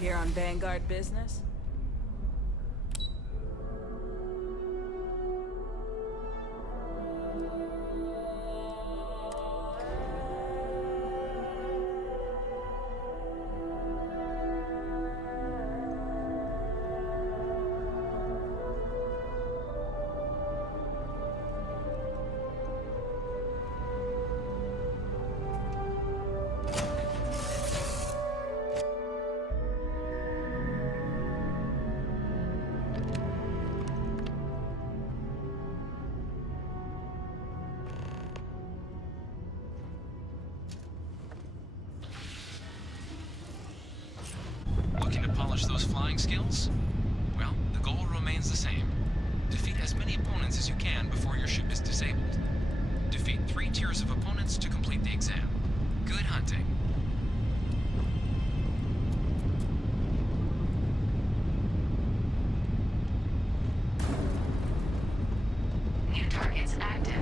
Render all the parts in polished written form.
Here on Vanguard business? Looking to polish those flying skills? Well, the goal remains the same. Defeat as many opponents as you can before your ship is disabled. Defeat 3 tiers of opponents to complete the exam. Good hunting. New targets active.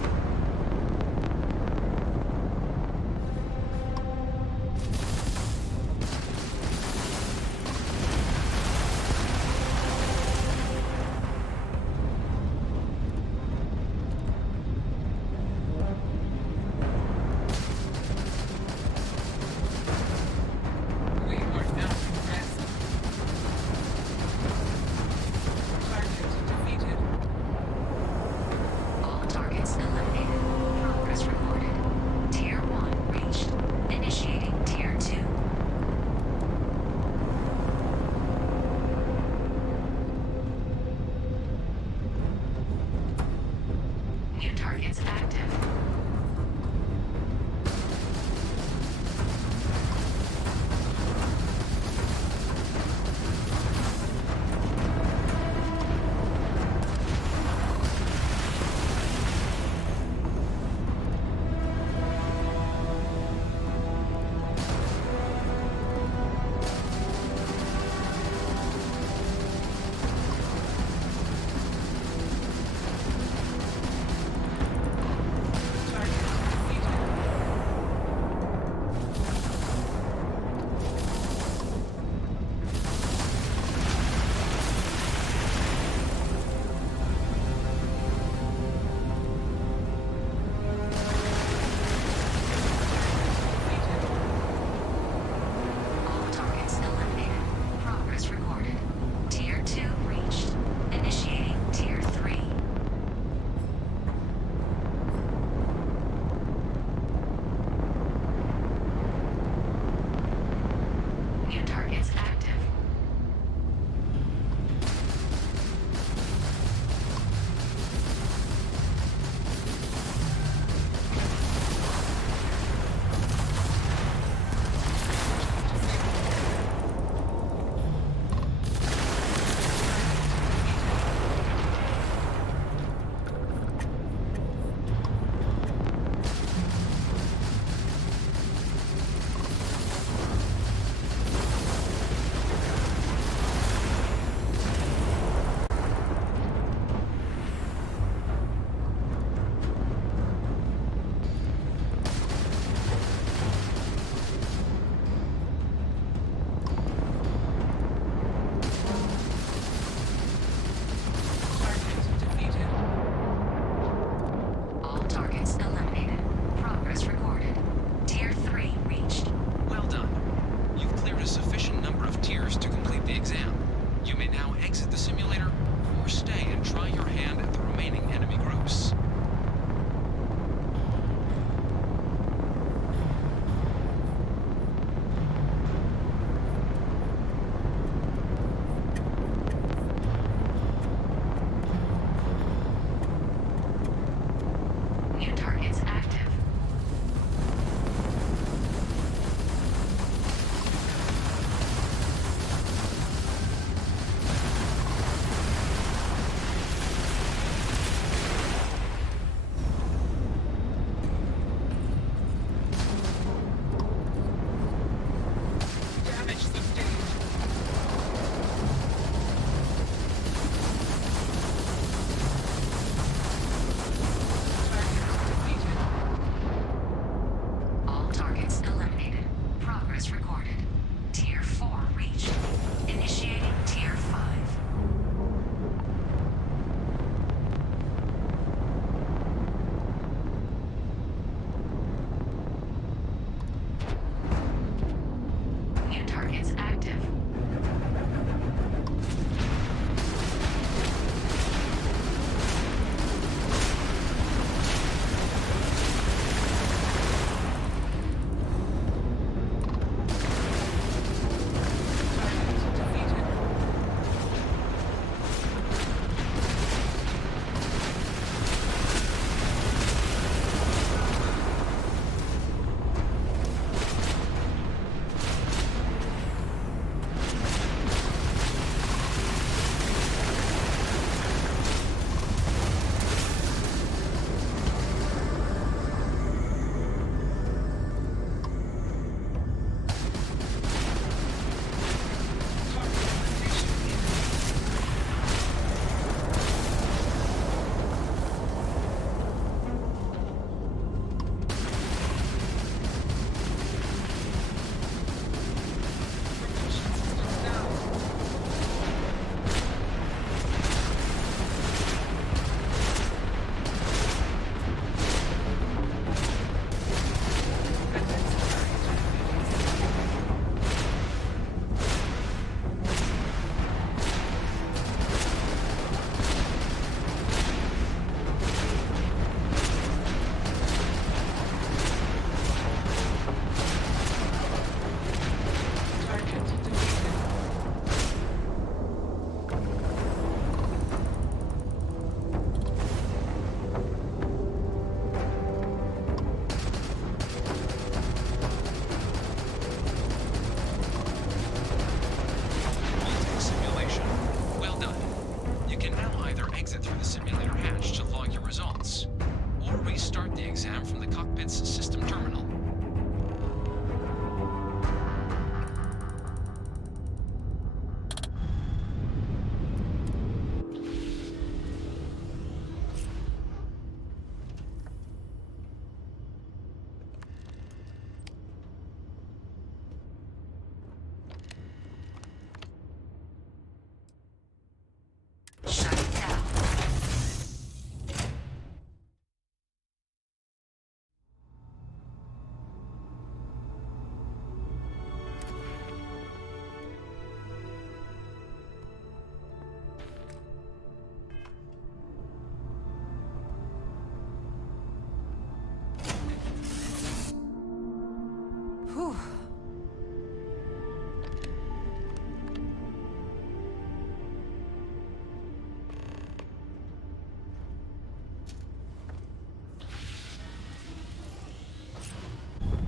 Whew.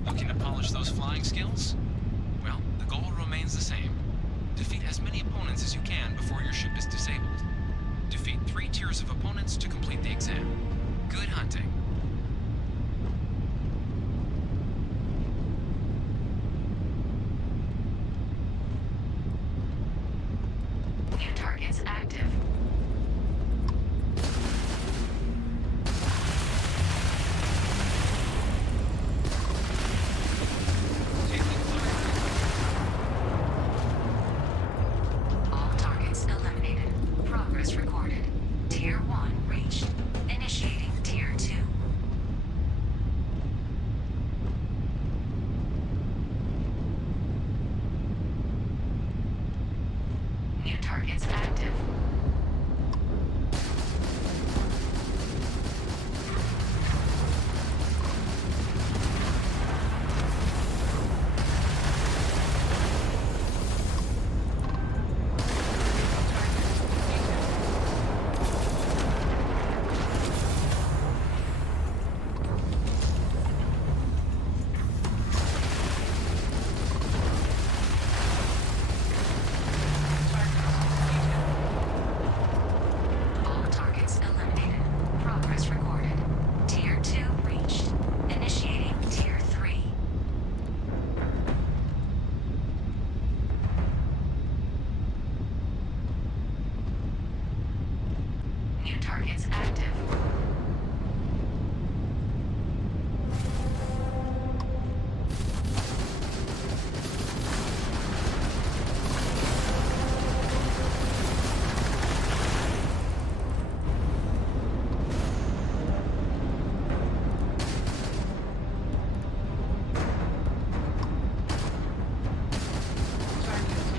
Looking to polish those flying skills? Well, the goal remains the same. Defeat as many opponents as you can before your ship is disabled. Defeat 3 tiers of opponents to complete the exam. Good hunting. New targets active. All targets eliminated. Progress recorded. Tier 1 reached. Initiating Tier 2. New targets active. All targets eliminated. Progress recorded. Tier 2 reached. Initiating Tier 3. New targets active.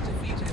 Defeated.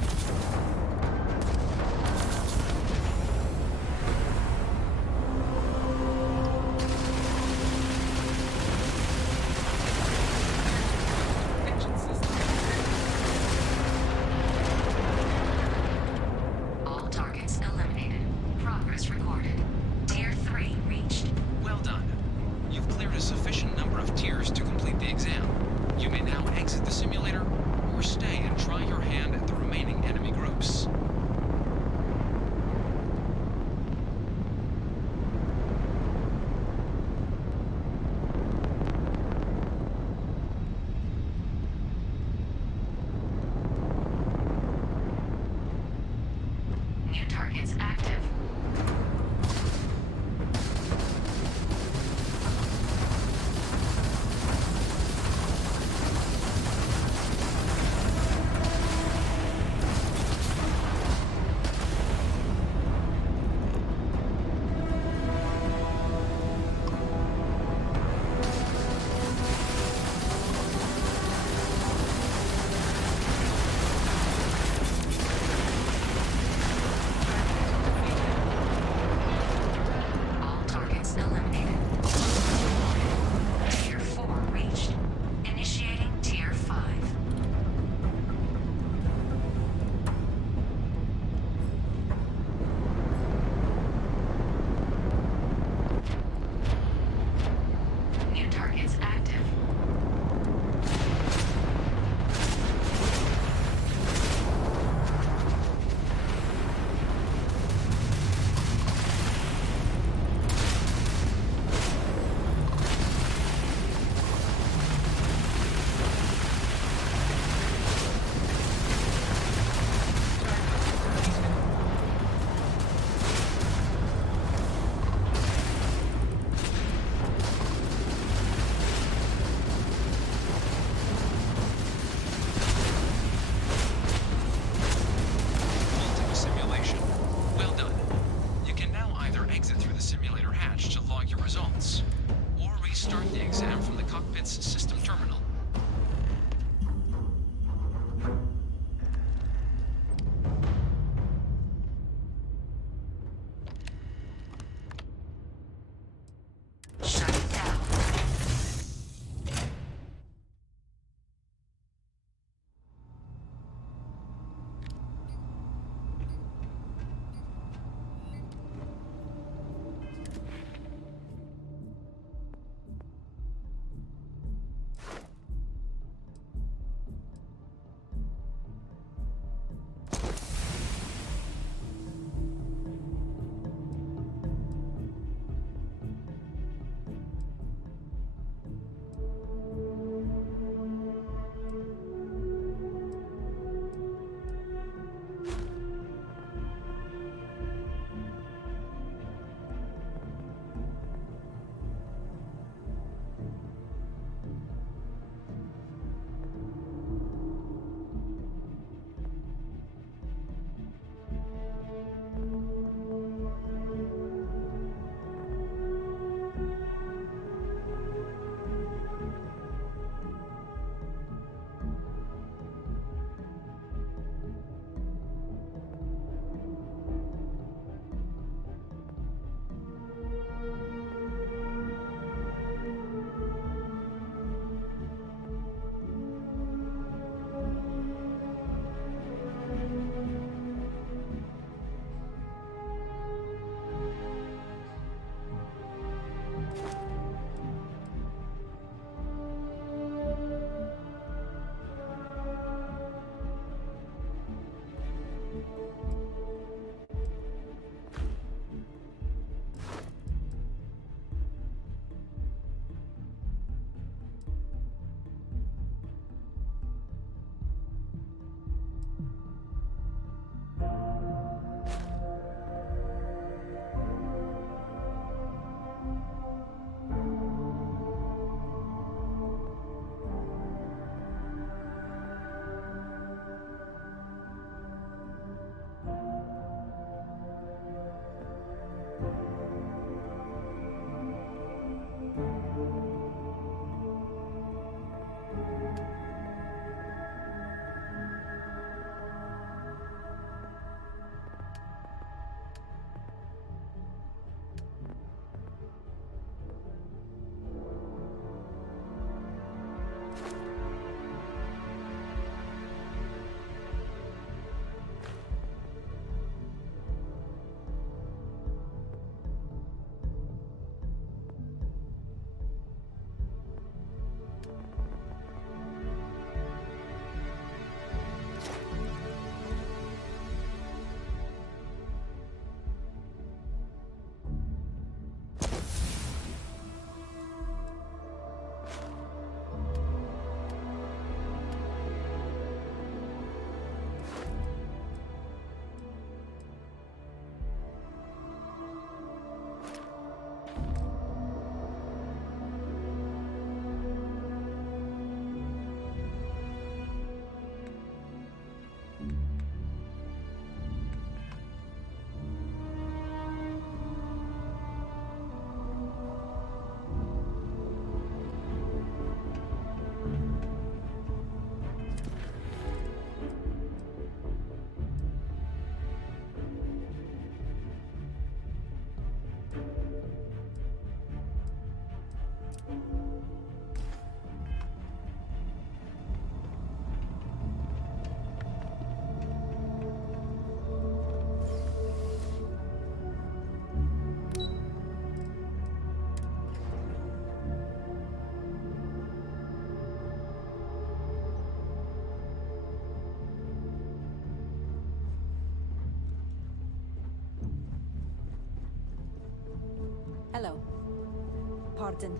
pardon.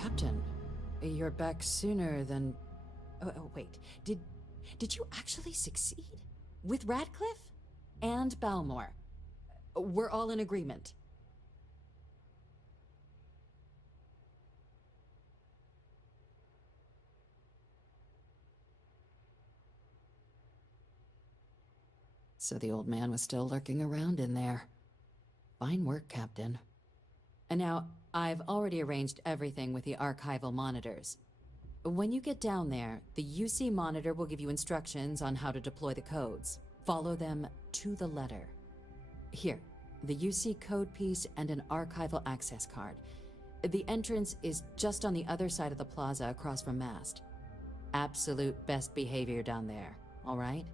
Captain, you're back sooner than... Oh, wait. Did you actually succeed? With Radcliffe? And Balmore? We're all in agreement. So the old man was still lurking around in there. Fine work, Captain. And now, I've already arranged everything with the archival monitors. When you get down there, the UC monitor will give you instructions on how to deploy the codes. Follow them to the letter. Here, the UC code piece and an archival access card. The entrance is just on the other side of the plaza across from Mast. Absolute best behavior down there, all right?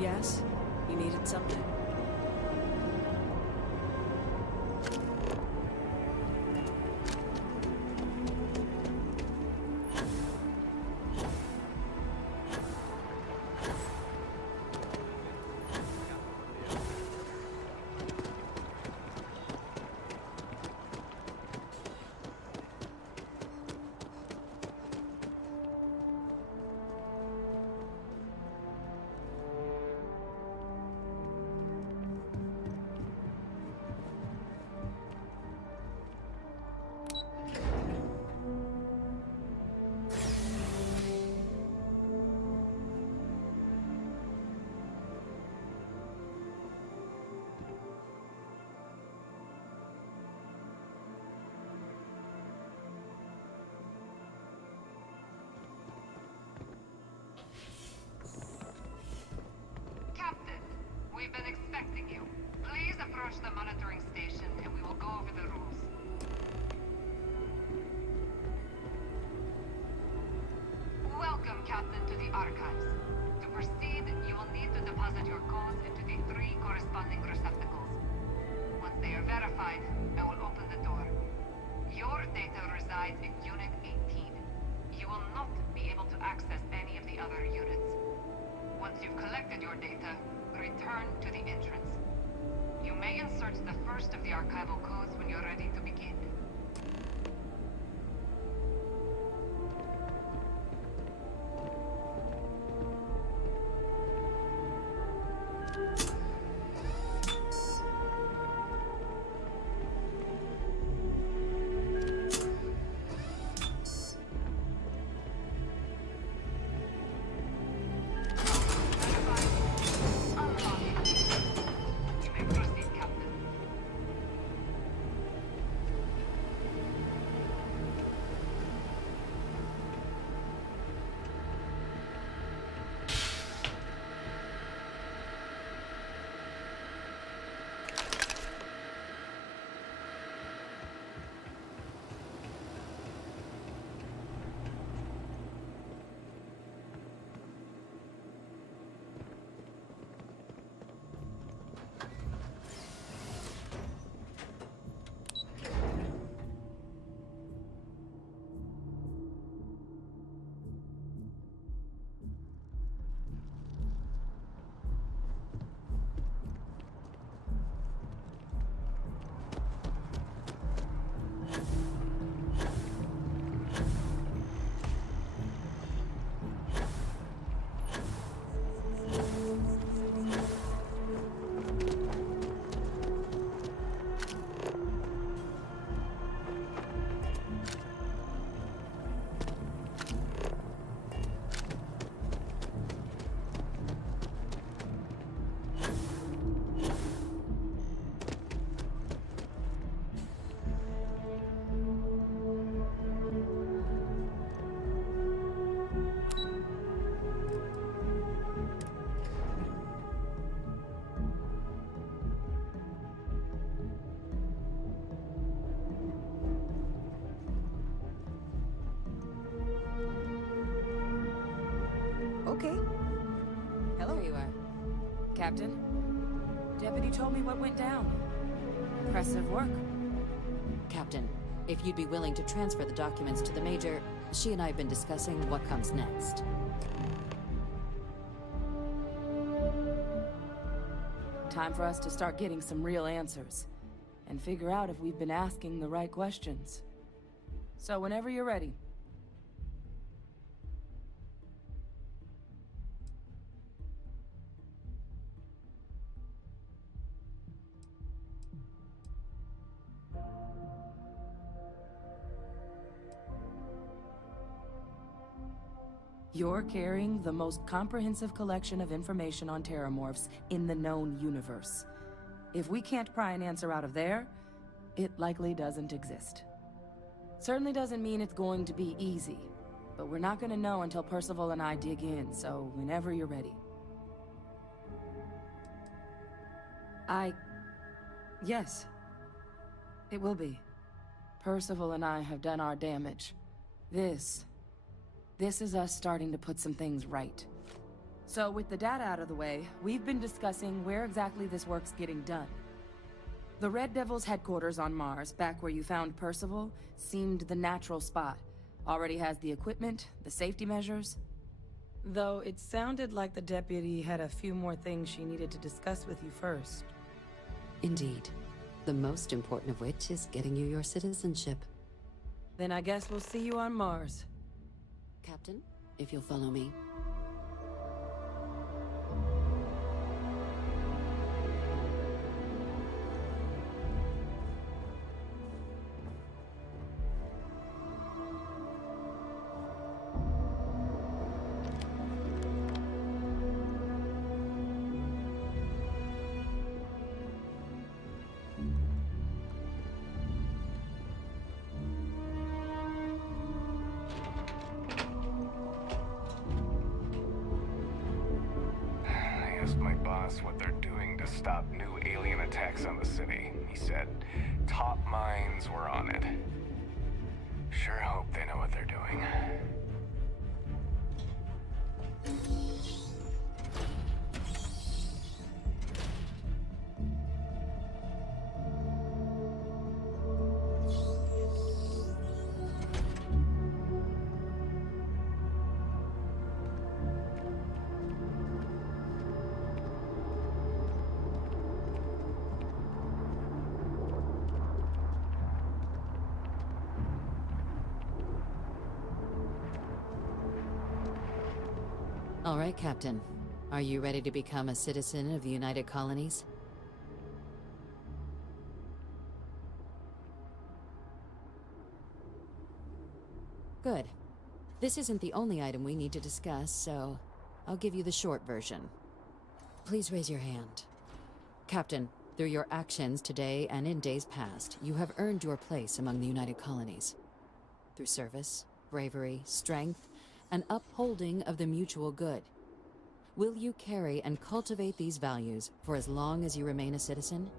Yes? You needed something? Captain, we've been expecting you. Please approach the monitoring station and we will go over the rules. Welcome, Captain, to the archives. To proceed, you will need to deposit your codes into the 3 corresponding receptacles. Once they are verified, I will open the door. Your data resides in Unit 18. You will not be able to access any of the other units. Once you've collected your data, return to the entrance. You may insert the first of the archival codes when you're ready to begin. Captain. Deputy told me what went down. Impressive work. Captain, if you'd be willing to transfer the documents to the Major, she and I have been discussing what comes next. Time for us to start getting some real answers. And figure out if we've been asking the right questions. So whenever you're ready. You're carrying the most comprehensive collection of information on Terramorphs in the known universe. If we can't pry an answer out of there, it likely doesn't exist. Certainly doesn't mean it's going to be easy, but we're not gonna know until Percival and I dig in, so whenever you're ready. Yes. It will be. Percival and I have done our damage. This is us starting to put some things right. So with the data out of the way, we've been discussing where exactly this work's getting done. The Red Devil's headquarters on Mars, back where you found Percival, seemed the natural spot. Already has the equipment, the safety measures. Though it sounded like the deputy had a few more things she needed to discuss with you first. Indeed. The most important of which is getting you your citizenship. Then I guess we'll see you on Mars. Captain, if you'll follow me. What they're doing to stop new alien attacks on the city. He said top minds were on it. Sure hope they know what they're doing. All right, Captain. Are you ready to become a citizen of the United Colonies? Good. This isn't the only item we need to discuss, so I'll give you the short version. Please raise your hand. Captain, through your actions today and in days past, you have earned your place among the United Colonies. Through service, bravery, strength, and upholding of the mutual good. Will you carry and cultivate these values for as long as you remain a citizen?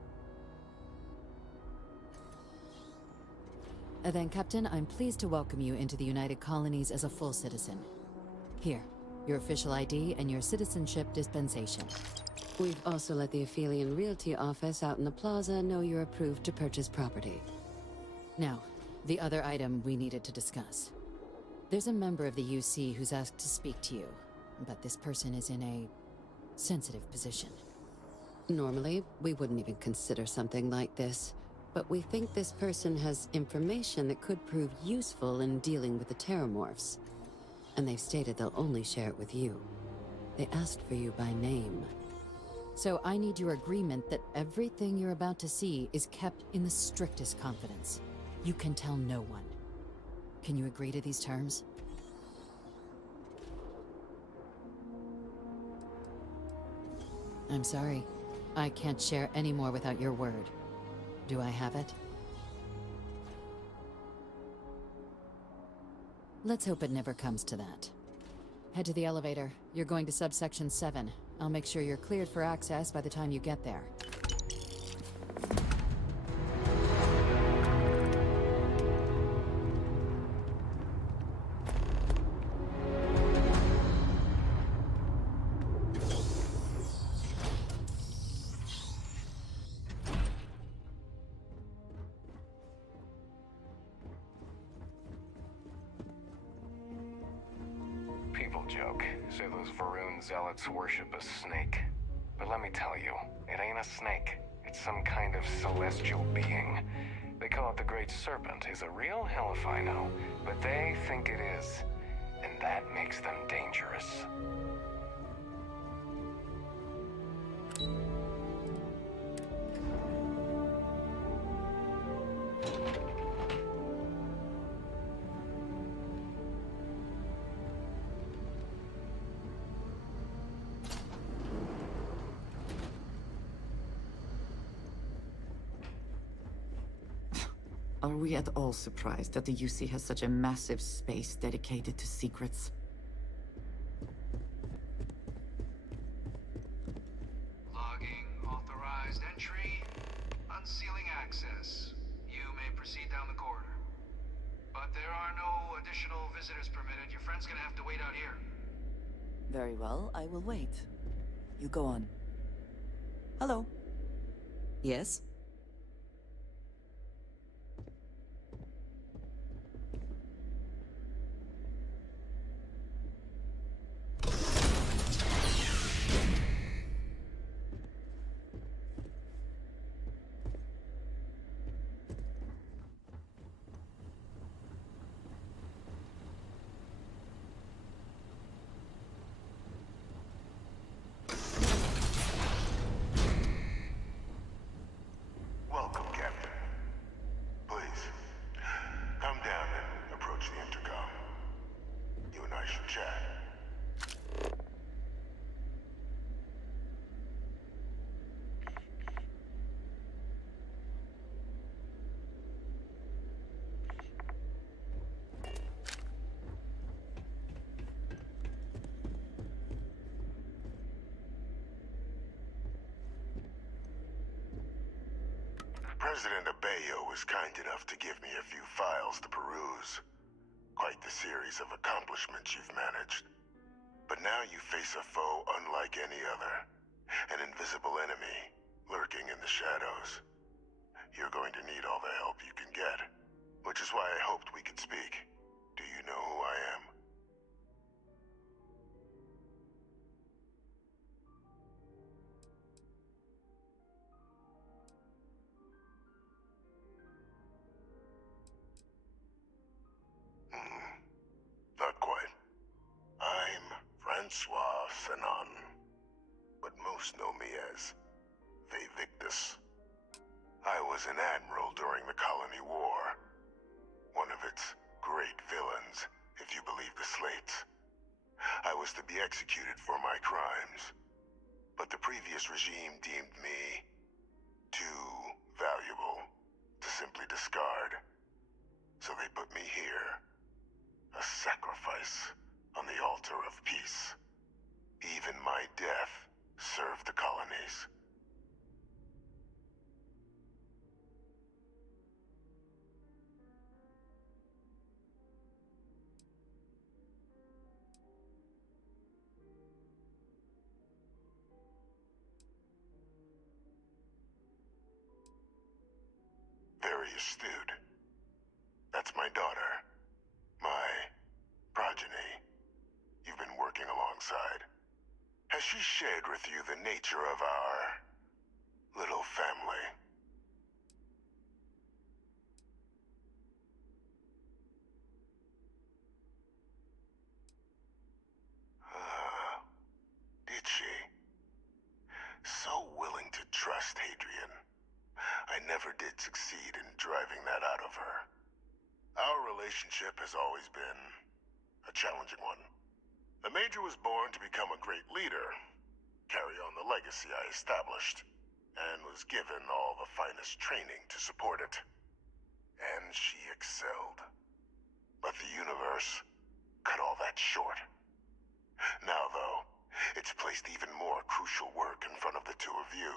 Then, Captain, I'm pleased to welcome you into the United Colonies as a full citizen. Here, your official ID and your citizenship dispensation. We've also let the Aphelion Realty office out in the plaza know you're approved to purchase property. Now, the other item we needed to discuss. There's a member of the UC who's asked to speak to you, but this person is in a sensitive position. Normally, we wouldn't even consider something like this, but we think this person has information that could prove useful in dealing with the Terramorphs. And they've stated they'll only share it with you. They asked for you by name. So I need your agreement that everything you're about to see is kept in the strictest confidence. You can tell no one. Can you agree to these terms? I'm sorry. I can't share any more without your word. Do I have it? Let's hope it never comes to that. Head to the elevator. You're going to subsection 7. I'll make sure you're cleared for access by the time you get there. folk say those Varun zealots worship a snake. But let me tell you, it ain't a snake. It's some kind of celestial being. They call it the Great Serpent. Is it real? Hell if I know. But they think it is. And that makes them dangerous. Are we at all surprised that the UC has such a massive space dedicated to secrets? Logging authorized entry. Unsealing access. You may proceed down the corridor. But there are no additional visitors permitted. Your friend's gonna have to wait out here. Very well, I will wait. You go on. Hello. Yes? Welcome, Captain. Please, come down and approach the intercom. You and I should chat. President Abeyo was kind enough to give me a few files to peruse. Quite the series of accomplishments you've managed. But now you face a foe unlike any other. An invisible enemy, lurking in the shadows. You're going to need all the help you can get. Which is why I hoped we could speak. Do you know who I am? Not quite. I'm Francois Fanon, but most know me as Victus. I was an admiral during the Colony War. One of its great villains, if you believe the slates. I was to be executed for my crimes, but the previous regime deemed me too valuable to simply discard. So they put me here. A sacrifice on the altar of peace. Even my death served the colonies. Very astute. That's my daughter. My progeny. You've been working alongside. Has she shared with you the nature of our little family? Did she? So willing to trust Hadrian. I never did succeed in driving that out of her. Our relationship has always been a challenging one. The Major was born to become a great leader, carry on the legacy I established, and was given all the finest training to support it. And she excelled. But the universe cut all that short. Now, though, it's placed even more crucial work in front of the two of you.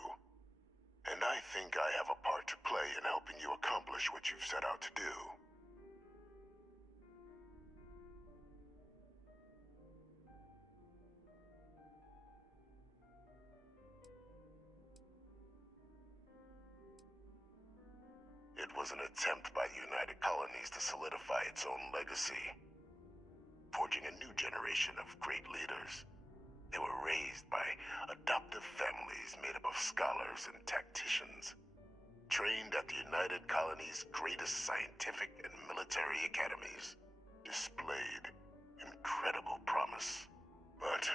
And I think I have a part to play in helping you accomplish what you've set out to do. It was an attempt by the United Colonies to solidify its own legacy. forging a new generation of great leaders. They were raised by adoptive families made up of scholars and tacticians, trained at the United Colony's greatest scientific and military academies, displayed incredible promise. But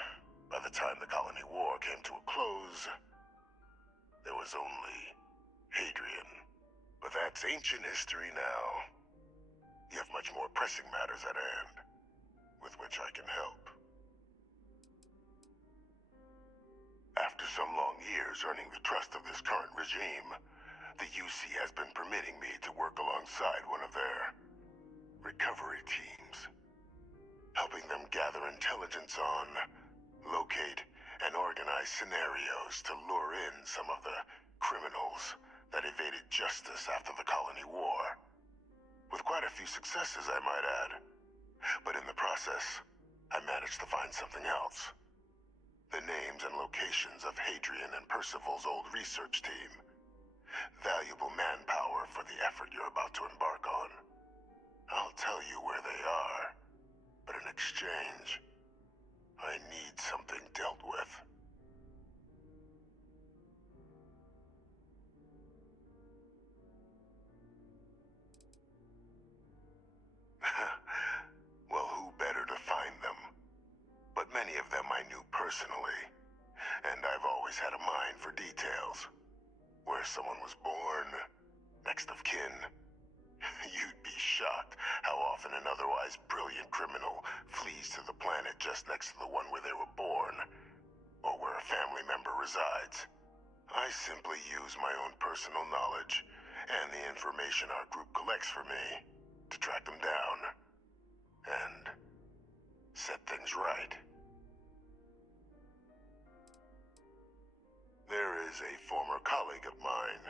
by the time the Colony War came to a close, there was only Hadrian. But that's ancient history now. You have much more pressing matters at hand, with which I can help. After some long years earning the trust of this current regime, the UC has been permitting me to work alongside one of their recovery teams, helping them gather intelligence on, locate, and organize scenarios to lure in some of the criminals that evaded justice after the Colony War. With quite a few successes, I might add. But in the process, I managed to find something else. The names and locations of Hadrian and Percival's old research team. Valuable manpower for the effort you're about to embark on. I'll tell you where they are, but in exchange, I need something dealt with. Well, who better to find them? But many of them I knew personally, and I've always had a mind for details. Where someone was born, next of kin. You'd be shocked how often an otherwise brilliant criminal flees to the planet just next to the one where they were born, or where a family member resides. I simply use my own personal knowledge and the information our group collects for me to track them down and set things right. There is a former colleague of mine,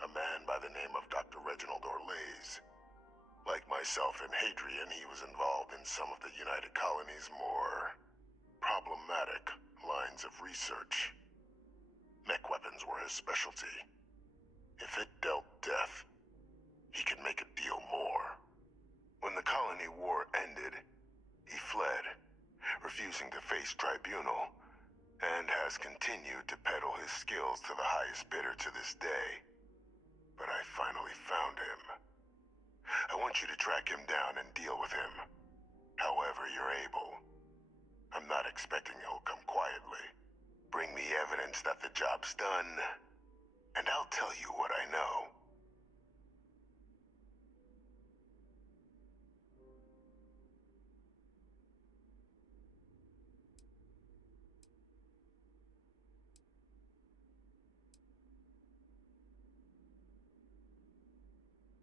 a man by the name of Dr. Reginald Orlaise. Like myself and Hadrian, he was involved in some of the United Colony's more problematic lines of research. Mech weapons were his specialty. If it dealt death, he could make a deal more. When the Colony War ended, he fled, refusing to face tribunal, and has continued to peddle his skills to the highest bidder to this day. But I finally found him. I want you to track him down and deal with him, however you're able. I'm not expecting he'll come quietly. Bring me evidence that the job's done, and I'll tell you what I know.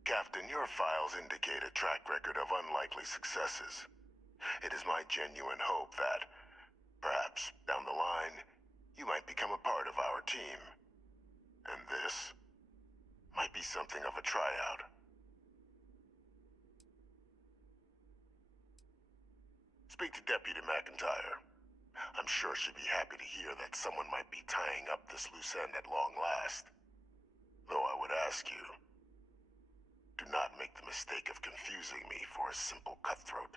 Captain, your files indicate a track record of unlikely successes. It is my genuine hope that, perhaps down the line, you might become a part of our team. And this might be something of a tryout. Speak to Deputy McIntyre. I'm sure she'd be happy to hear that someone might be tying up this loose end at long last. Though I would ask you, do not make the mistake of confusing me for a simple cutthroat.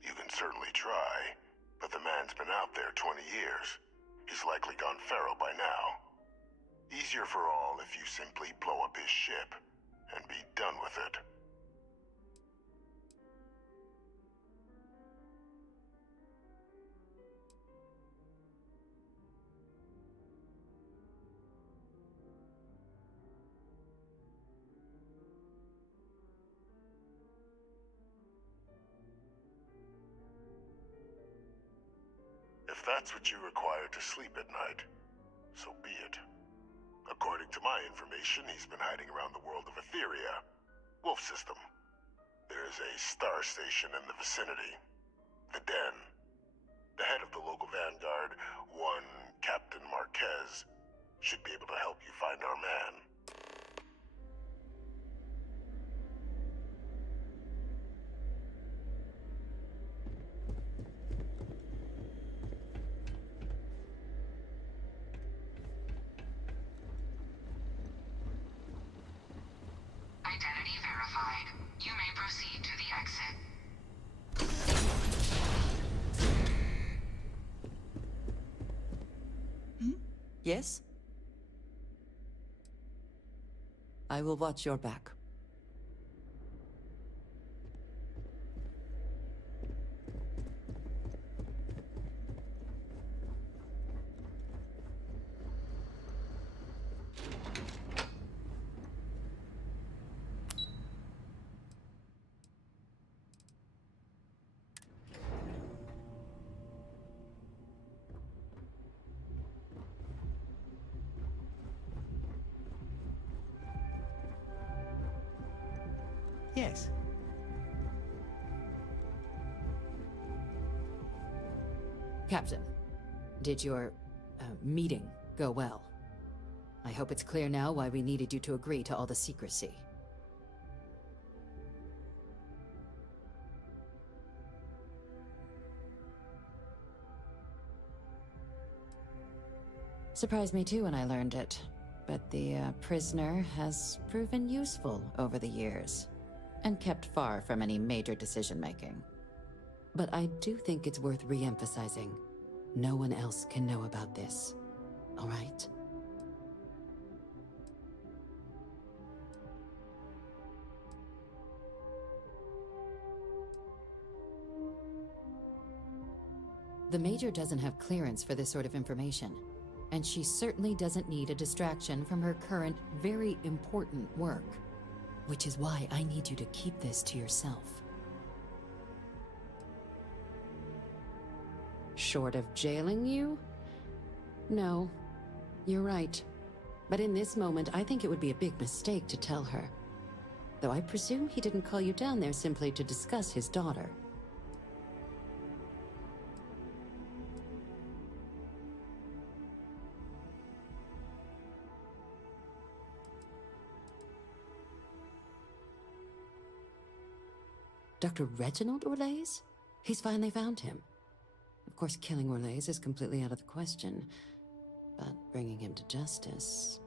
You can certainly try, but the man's been out there 20 years. He's likely gone feral by now. Easier for all if you simply blow up his ship and be done with it. If that's what you require to sleep at night, so be it. According to my information, he's been hiding around the world of Etheria, Wolf System. There's a star station in the vicinity, the Den. The head of the local vanguard, one Captain Marquez, should be able to help you find our man. Identity You may proceed to the exit. Yes? I will watch your back. Yes. Captain, did your meeting go well? I hope it's clear now why we needed you to agree to all the secrecy. Surprised me too when I learned it, but the prisoner has proven useful over the years, and kept far from any major decision-making. But I do think it's worth re-emphasizing. No one else can know about this, all right? The Major doesn't have clearance for this sort of information, and she certainly doesn't need a distraction from her current, very important work. Which is why I need you to keep this to yourself. Short of jailing you? No, you're right. But in this moment, I think it would be a big mistake to tell her. Though I presume he didn't call you down there simply to discuss his daughter. Dr. Reginald Orlaise? He's finally found him. Of course, killing Orlaise is completely out of the question, but bringing him to justice...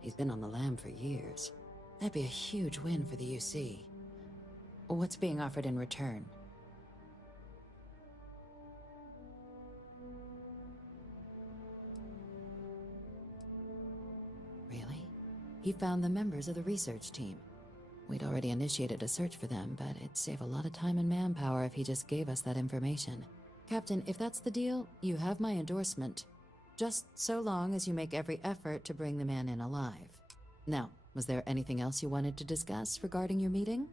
He's been on the lam for years. That'd be a huge win for the UC. What's being offered in return? Really? He found the members of the research team. We'd already initiated a search for them, but it'd save a lot of time and manpower if he just gave us that information. Captain, if that's the deal, you have my endorsement. Just so long as you make every effort to bring the man in alive. Now, was there anything else you wanted to discuss regarding your meeting?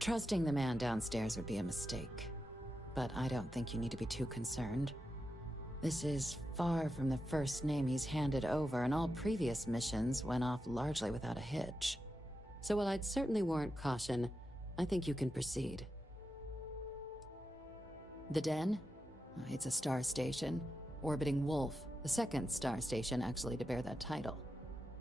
Trusting the man downstairs would be a mistake. But I don't think you need to be too concerned. This is far from the first name he's handed over, and all previous missions went off largely without a hitch. So while I'd certainly warrant caution, I think you can proceed. The Den? It's a star station, orbiting Wolf, the second star station actually to bear that title.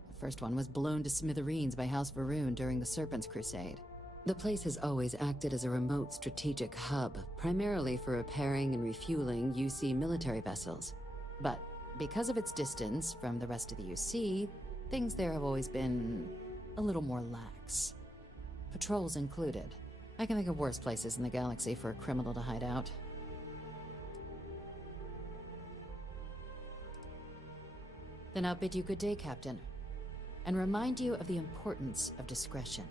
The first one was blown to smithereens by House Varun during the Serpent's Crusade. The place has always acted as a remote strategic hub, primarily for repairing and refueling UC military vessels. But because of its distance from the rest of the UC, things there have always been a little more lax. Patrols included. I can think of worse places in the galaxy for a criminal to hide out. Then I'll bid you good day, Captain, and remind you of the importance of discretion.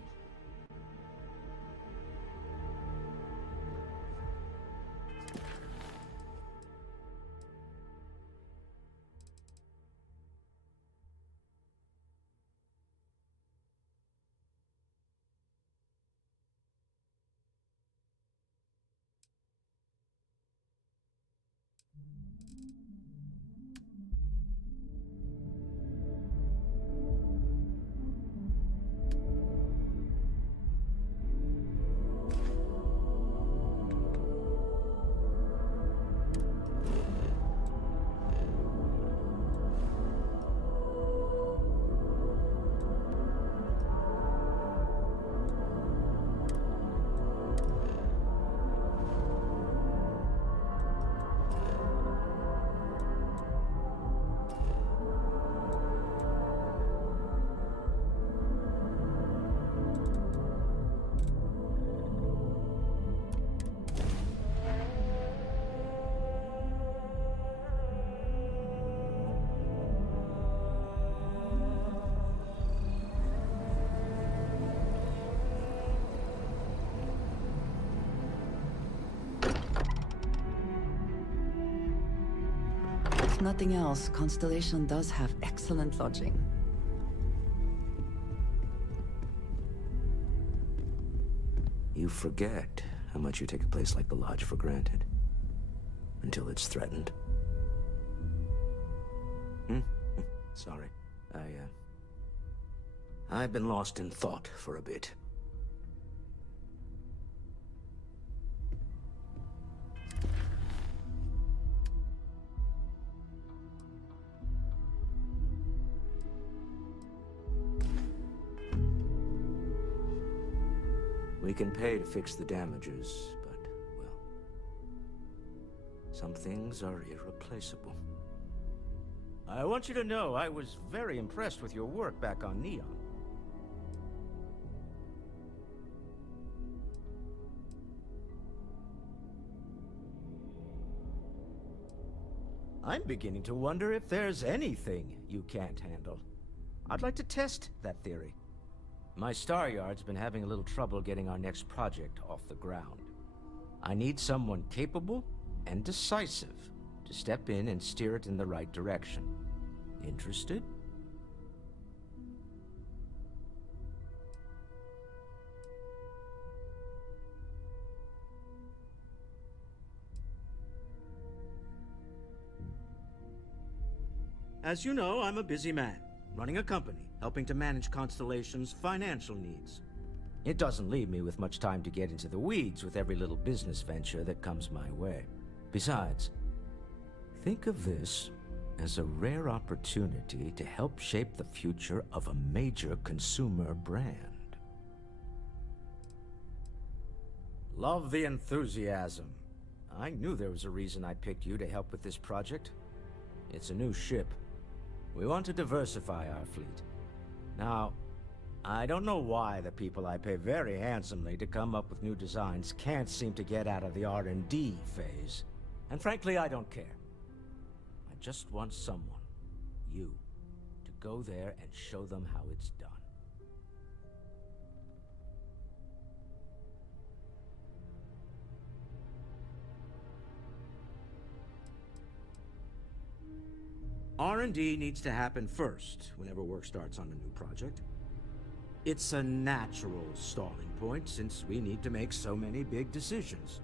nothing else, Constellation does have excellent lodging. You forget how much you take a place like the Lodge for granted. Until it's threatened. Sorry. I've been lost in thought for a bit. We can pay to fix the damages, but, well, some things are irreplaceable. I want you to know I was very impressed with your work back on Neon. I'm beginning to wonder if there's anything you can't handle. I'd like to test that theory. My Star Yard's been having a little trouble getting our next project off the ground. I need someone capable and decisive to step in and steer it in the right direction. Interested? As you know, I'm a busy man, running a company, helping to manage Constellation's financial needs. It doesn't leave me with much time to get into the weeds with every little business venture that comes my way. Besides, think of this as a rare opportunity to help shape the future of a major consumer brand. Love the enthusiasm. I knew there was a reason I picked you to help with this project. It's a new ship. We want to diversify our fleet. Now, I don't know why the people I pay very handsomely to come up with new designs can't seem to get out of the R&D phase. And frankly, I don't care. I just want someone, you, to go there and show them how it's done. R&D needs to happen first whenever work starts on a new project. It's a natural stalling point since we need to make so many big decisions.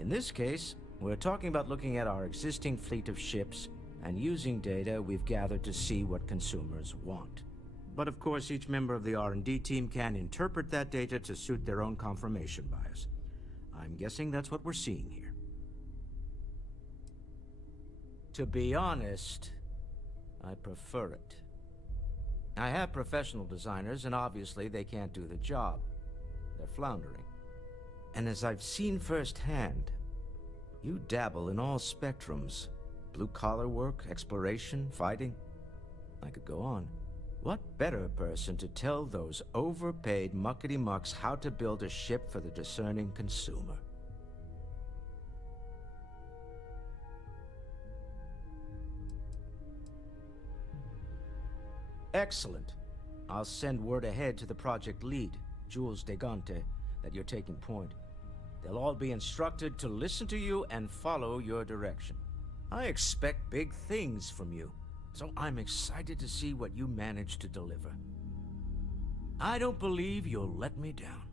In this case, we're talking about looking at our existing fleet of ships and using data we've gathered to see what consumers want. But of course, each member of the R&D team can interpret that data to suit their own confirmation bias. I'm guessing that's what we're seeing here. To be honest, I prefer it. I have professional designers, and obviously they can't do the job. They're floundering. And as I've seen firsthand, you dabble in all spectrums. Blue-collar work, exploration, fighting. I could go on. What better person to tell those overpaid muckety-mucks how to build a ship for the discerning consumer? Excellent. I'll send word ahead to the project lead, Jules Degante, that you're taking point. They'll all be instructed to listen to you and follow your direction. I expect big things from you, so I'm excited to see what you manage to deliver. I don't believe you'll let me down.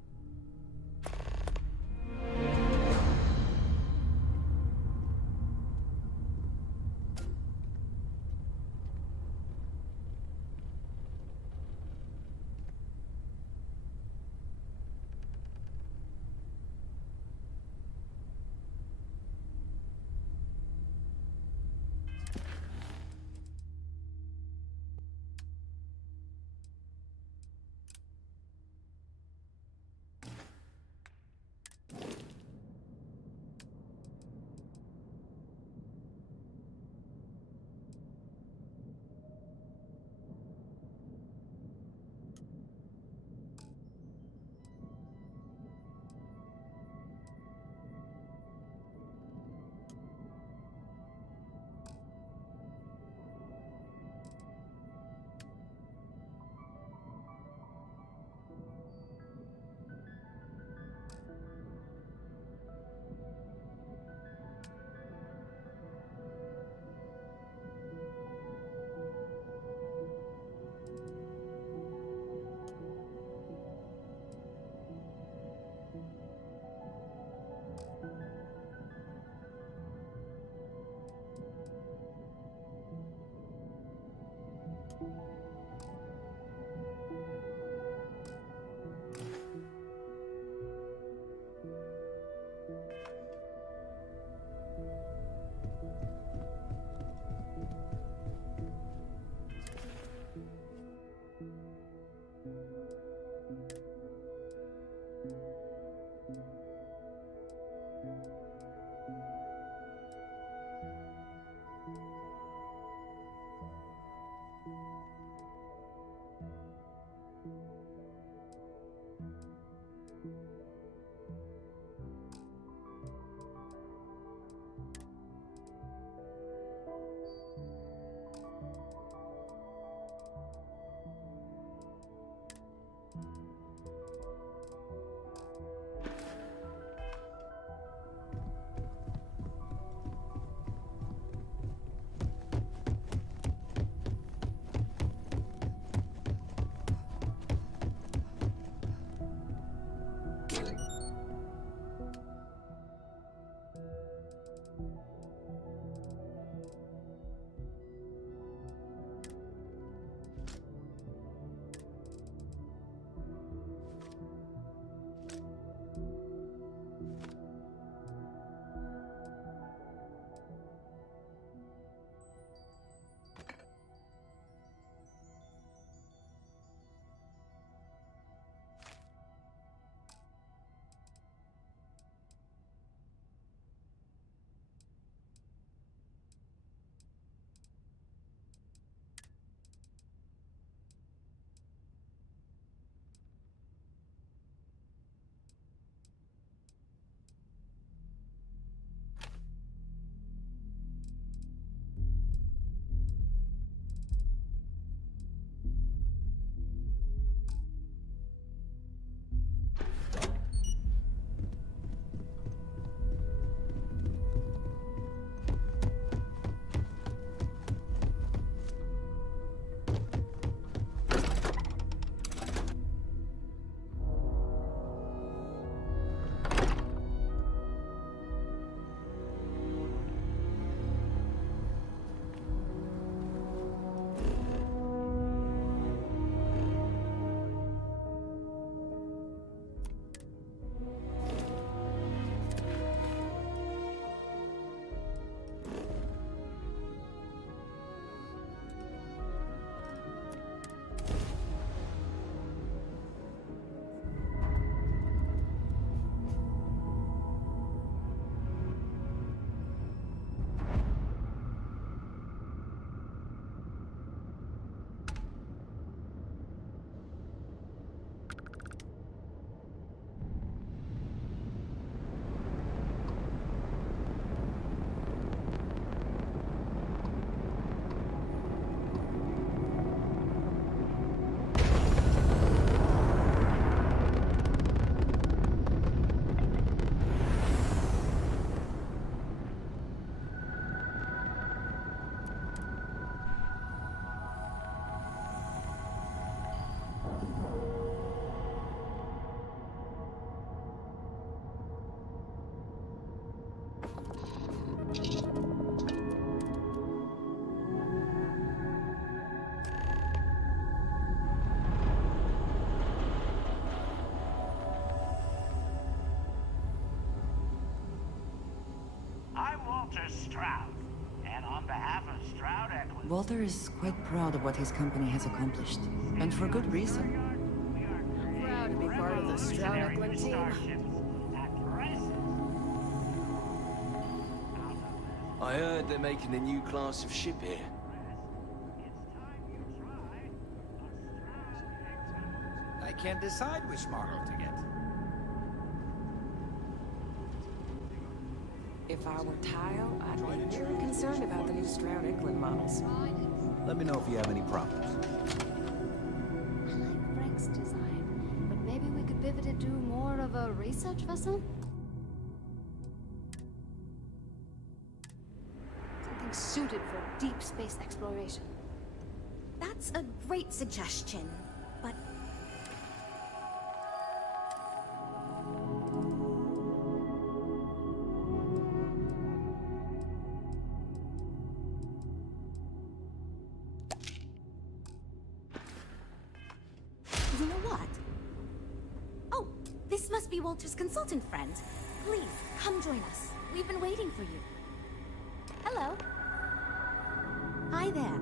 Walter Stroud. And on behalf of Stroud Eklund... Walter is quite proud of what his company has accomplished, and for good reason. Proud to be part of the Stroud Eklund team. I heard they're making a new class of ship here. I can't decide which model to get. If I were Tile, I'd be very concerned about the new Stroud Eklund models. Let me know if you have any problems. I like Frank's design, but maybe we could pivot it to more of a research vessel? Something suited for deep space exploration. That's a great suggestion, but... You know what? Oh, this must be Walter's consultant friend. Please, come join us. We've been waiting for you. Hello. Hi there.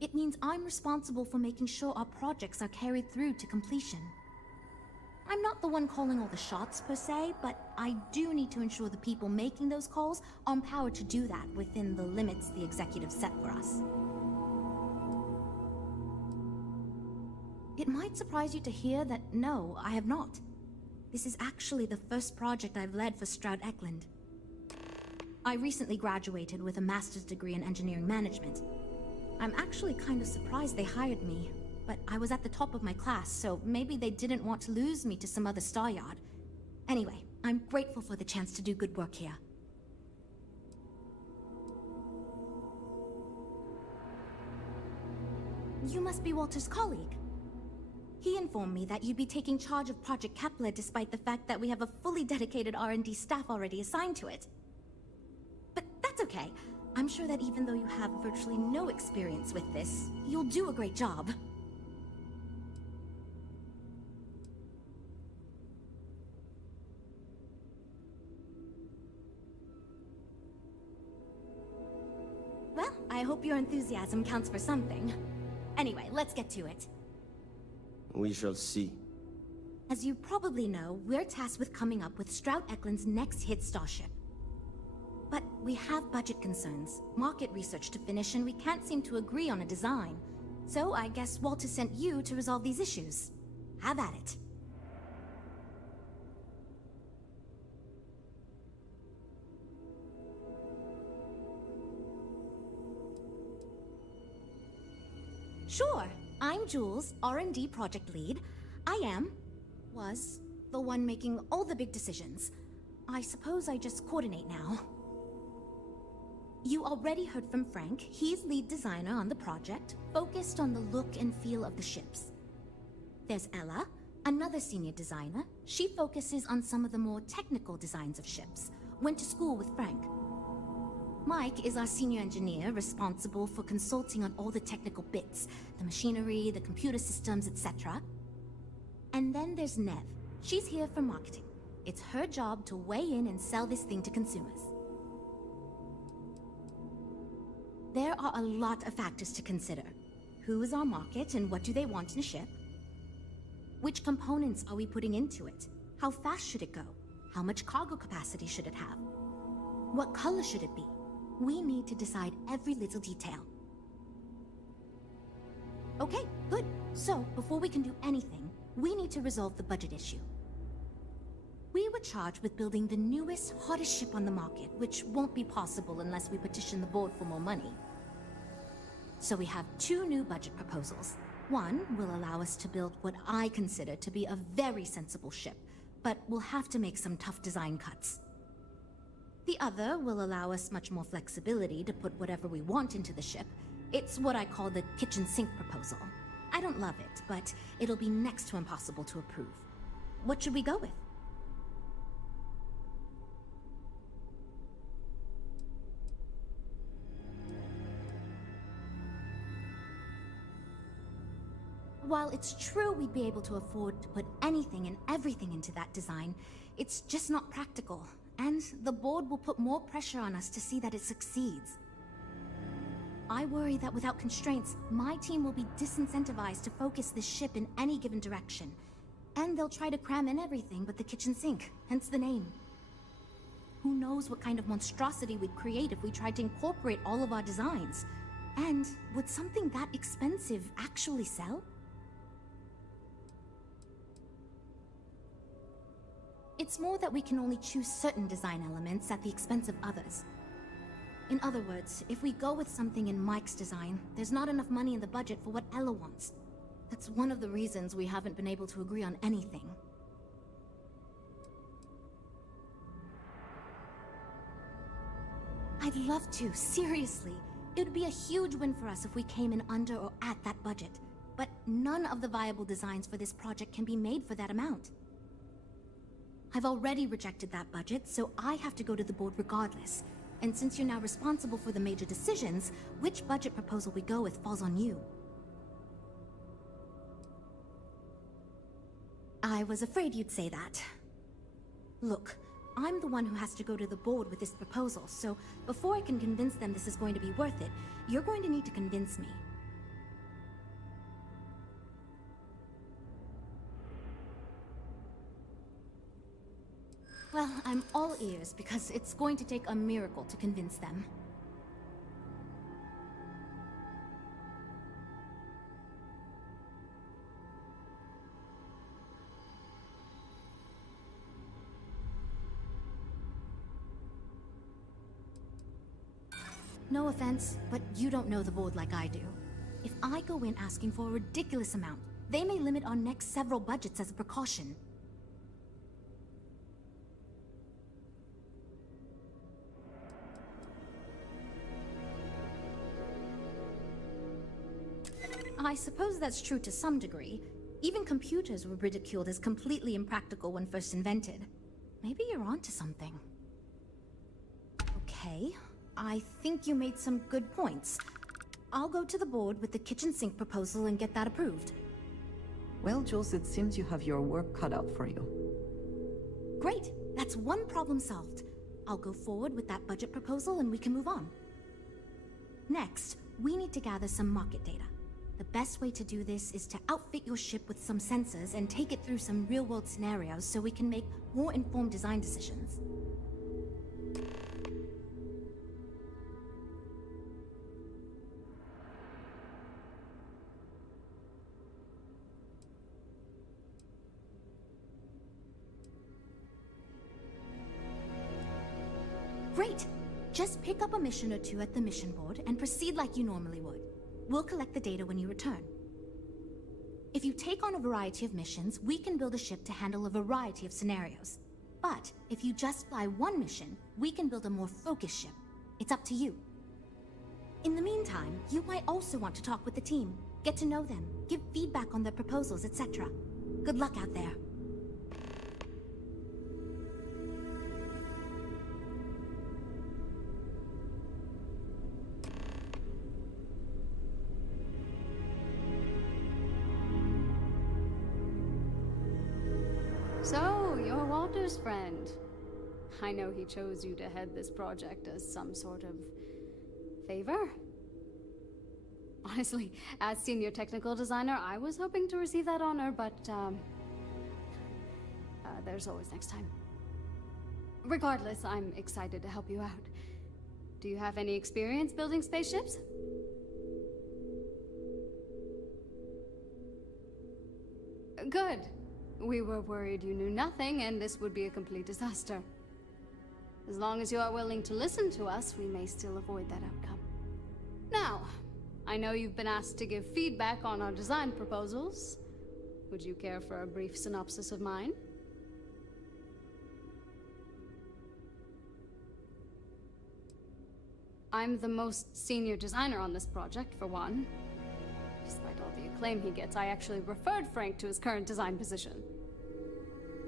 It means I'm responsible for making sure our projects are carried through to completion. I'm not the one calling all the shots per se, but I do need to ensure the people making those calls are empowered to do that within the limits the executive set for us. It might surprise you to hear that no, I have not. This is actually the first project I've led for Stroud Eklund. I recently graduated with a master's degree in engineering management. I'm actually kind of surprised they hired me. But I was at the top of my class, so maybe they didn't want to lose me to some other star yard. Anyway, I'm grateful for the chance to do good work here. You must be Walter's colleague. He informed me that you'd be taking charge of Project Kepler despite the fact that we have a fully dedicated R&D staff already assigned to it. But that's okay. I'm sure that even though you have virtually no experience with this, you'll do a great job. Well, I hope your enthusiasm counts for something. Anyway, let's get to it. We shall see. As you probably know, we're tasked with coming up with Stroud Eklund's next hit starship. But we have budget concerns, market research to finish, and we can't seem to agree on a design. So I guess Walter sent you to resolve these issues. Have at it. Sure. I'm Jules, R&D project lead. Was the one making all the big decisions. I suppose I just coordinate now. You already heard from Frank. He's lead designer on the project, focused on the look and feel of the ships. There's Ella, another senior designer. She focuses on some of the more technical designs of ships. Went to school with Frank. Mike is our senior engineer, responsible for consulting on all the technical bits, the machinery, the computer systems, etc. And then there's Nev. She's here for marketing. It's her job to weigh in and sell this thing to consumers. There are a lot of factors to consider. Who is our market and what do they want in a ship? Which components are we putting into it? How fast should it go? How much cargo capacity should it have? What color should it be? We need to decide every little detail. Okay, good. So, before we can do anything, we need to resolve the budget issue. We were charged with building the newest, hottest ship on the market, which won't be possible unless we petition the board for more money. So we have two new budget proposals. One will allow us to build what I consider to be a very sensible ship, but we'll have to make some tough design cuts. The other will allow us much more flexibility to put whatever we want into the ship. It's what I call the kitchen sink proposal. I don't love it, but it'll be next to impossible to approve. What should we go with? While it's true we'd be able to afford to put anything and everything into that design, it's just not practical. And the board will put more pressure on us to see that it succeeds. I worry that without constraints, my team will be disincentivized to focus this ship in any given direction. And they'll try to cram in everything but the kitchen sink, hence the name. Who knows what kind of monstrosity we'd create if we tried to incorporate all of our designs? And would something that expensive actually sell? It's more that we can only choose certain design elements at the expense of others. In other words, if we go with something in Mike's design, there's not enough money in the budget for what Ella wants. That's one of the reasons we haven't been able to agree on anything. I'd love to, seriously. It would be a huge win for us if we came in under or at that budget. But none of the viable designs for this project can be made for that amount. I've already rejected that budget, so I have to go to the board regardless. And since you're now responsible for the major decisions, which budget proposal we go with falls on you. I was afraid you'd say that. Look, I'm the one who has to go to the board with this proposal, so before I can convince them this is going to be worth it, you're going to need to convince me. Well, I'm all ears because it's going to take a miracle to convince them. No offense, but you don't know the board like I do. If I go in asking for a ridiculous amount, they may limit our next several budgets as a precaution. I suppose that's true to some degree. Even computers were ridiculed as completely impractical when first invented. Maybe you're onto something. Okay, I think you made some good points. I'll go to the board with the kitchen sink proposal and get that approved. Well, Jules, it seems you have your work cut out for you. Great, that's one problem solved. I'll go forward with that budget proposal and we can move on. Next, we need to gather some market data. The best way to do this is to outfit your ship with some sensors and take it through some real-world scenarios so we can make more informed design decisions. Great! Just pick up a mission or two at the mission board and proceed like you normally would. We'll collect the data when you return. If you take on a variety of missions, we can build a ship to handle a variety of scenarios. But if you just fly one mission, we can build a more focused ship. It's up to you. In the meantime, you might also want to talk with the team, get to know them, give feedback on their proposals, etc. Good luck out there. So, you're Walter's friend. I know he chose you to head this project as some sort of favor. Honestly, as senior technical designer, I was hoping to receive that honor, but there's always next time. Regardless, I'm excited to help you out. Do you have any experience building spaceships? Good. We were worried you knew nothing, and this would be a complete disaster. As long as you are willing to listen to us, we may still avoid that outcome. Now, I know you've been asked to give feedback on our design proposals. Would you care for a brief synopsis of mine? I'm the most senior designer on this project, for one. Despite all the acclaim he gets, I actually referred Frank to his current design position.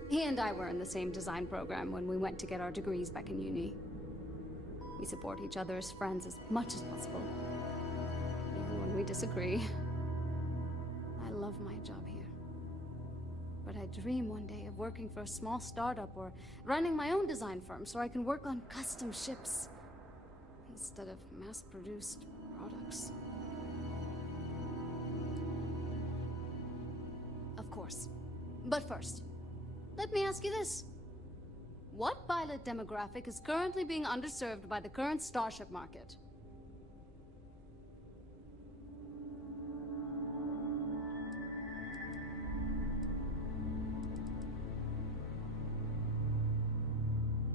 He and I were in the same design program when we went to get our degrees back in uni. We support each other as friends as much as possible, even when we disagree. I love my job here. But I dream one day of working for a small startup or running my own design firm so I can work on custom ships instead of mass-produced products. Of course. But first, let me ask you this. What pilot demographic is currently being underserved by the current starship market?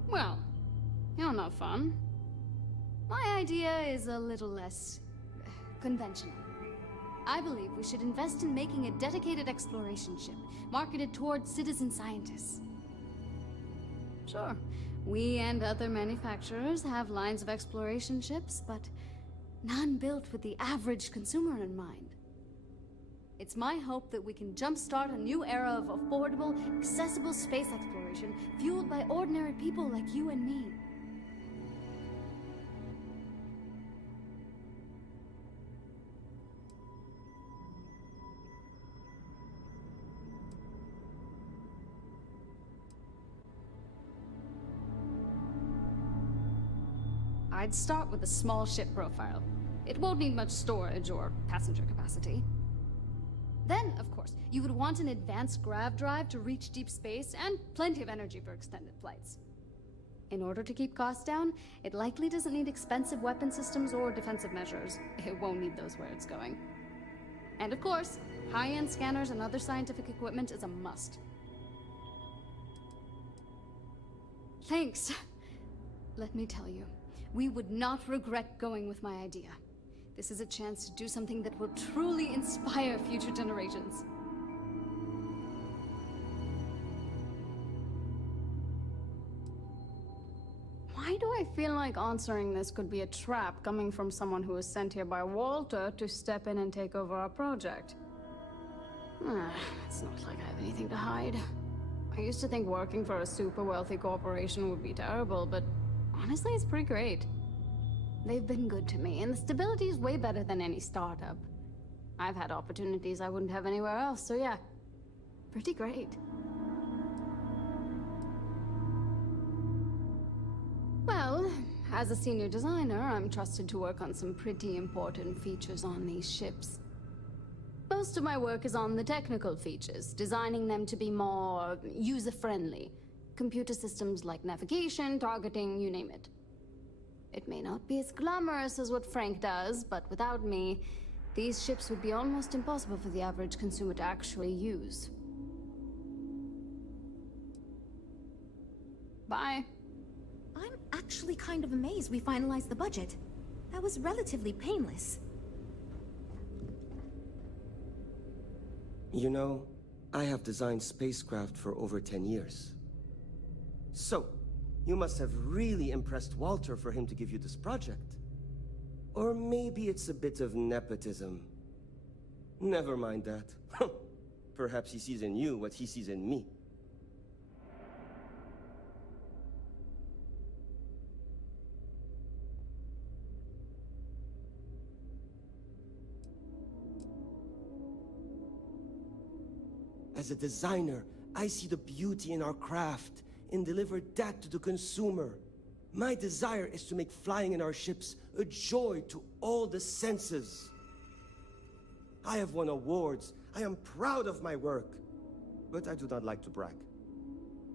Well, you're no fun. My idea is a little less conventional. I believe we should invest in making a dedicated exploration ship, marketed towards citizen scientists. Sure, we and other manufacturers have lines of exploration ships, but none built with the average consumer in mind. It's my hope that we can jumpstart a new era of affordable, accessible space exploration, fueled by ordinary people like you and me. I'd start with a small ship profile. It won't need much storage or passenger capacity. Then, of course, you would want an advanced grav drive to reach deep space and plenty of energy for extended flights. In order to keep costs down, it likely doesn't need expensive weapon systems or defensive measures. It won't need those where it's going. And of course, high-end scanners and other scientific equipment is a must. Thanks. Let me tell you, we would not regret going with my idea. This is a chance to do something that will truly inspire future generations. Why do I feel like answering this could be a trap coming from someone who was sent here by Walter to step in and take over our project? It's not like I have anything to hide. I used to think working for a super wealthy corporation would be terrible, but honestly, it's pretty great. They've been good to me, and the stability is way better than any startup. I've had opportunities I wouldn't have anywhere else, so yeah, pretty great. Well, as a senior designer, I'm trusted to work on some pretty important features on these ships. Most of my work is on the technical features, designing them to be more user-friendly. Computer systems like navigation, targeting, you name it. It may not be as glamorous as what Frank does, but without me, these ships would be almost impossible for the average consumer to actually use. Bye. I'm actually kind of amazed we finalized the budget. That was relatively painless. You know, I have designed spacecraft for over 10 years. So, you must have really impressed Walter for him to give you this project. Or maybe it's a bit of nepotism. Never mind that. Perhaps he sees in you what he sees in me. As a designer, I see the beauty in our craft and deliver that to the consumer. My desire is to make flying in our ships a joy to all the senses. I have won awards. I am proud of my work. But I do not like to brag.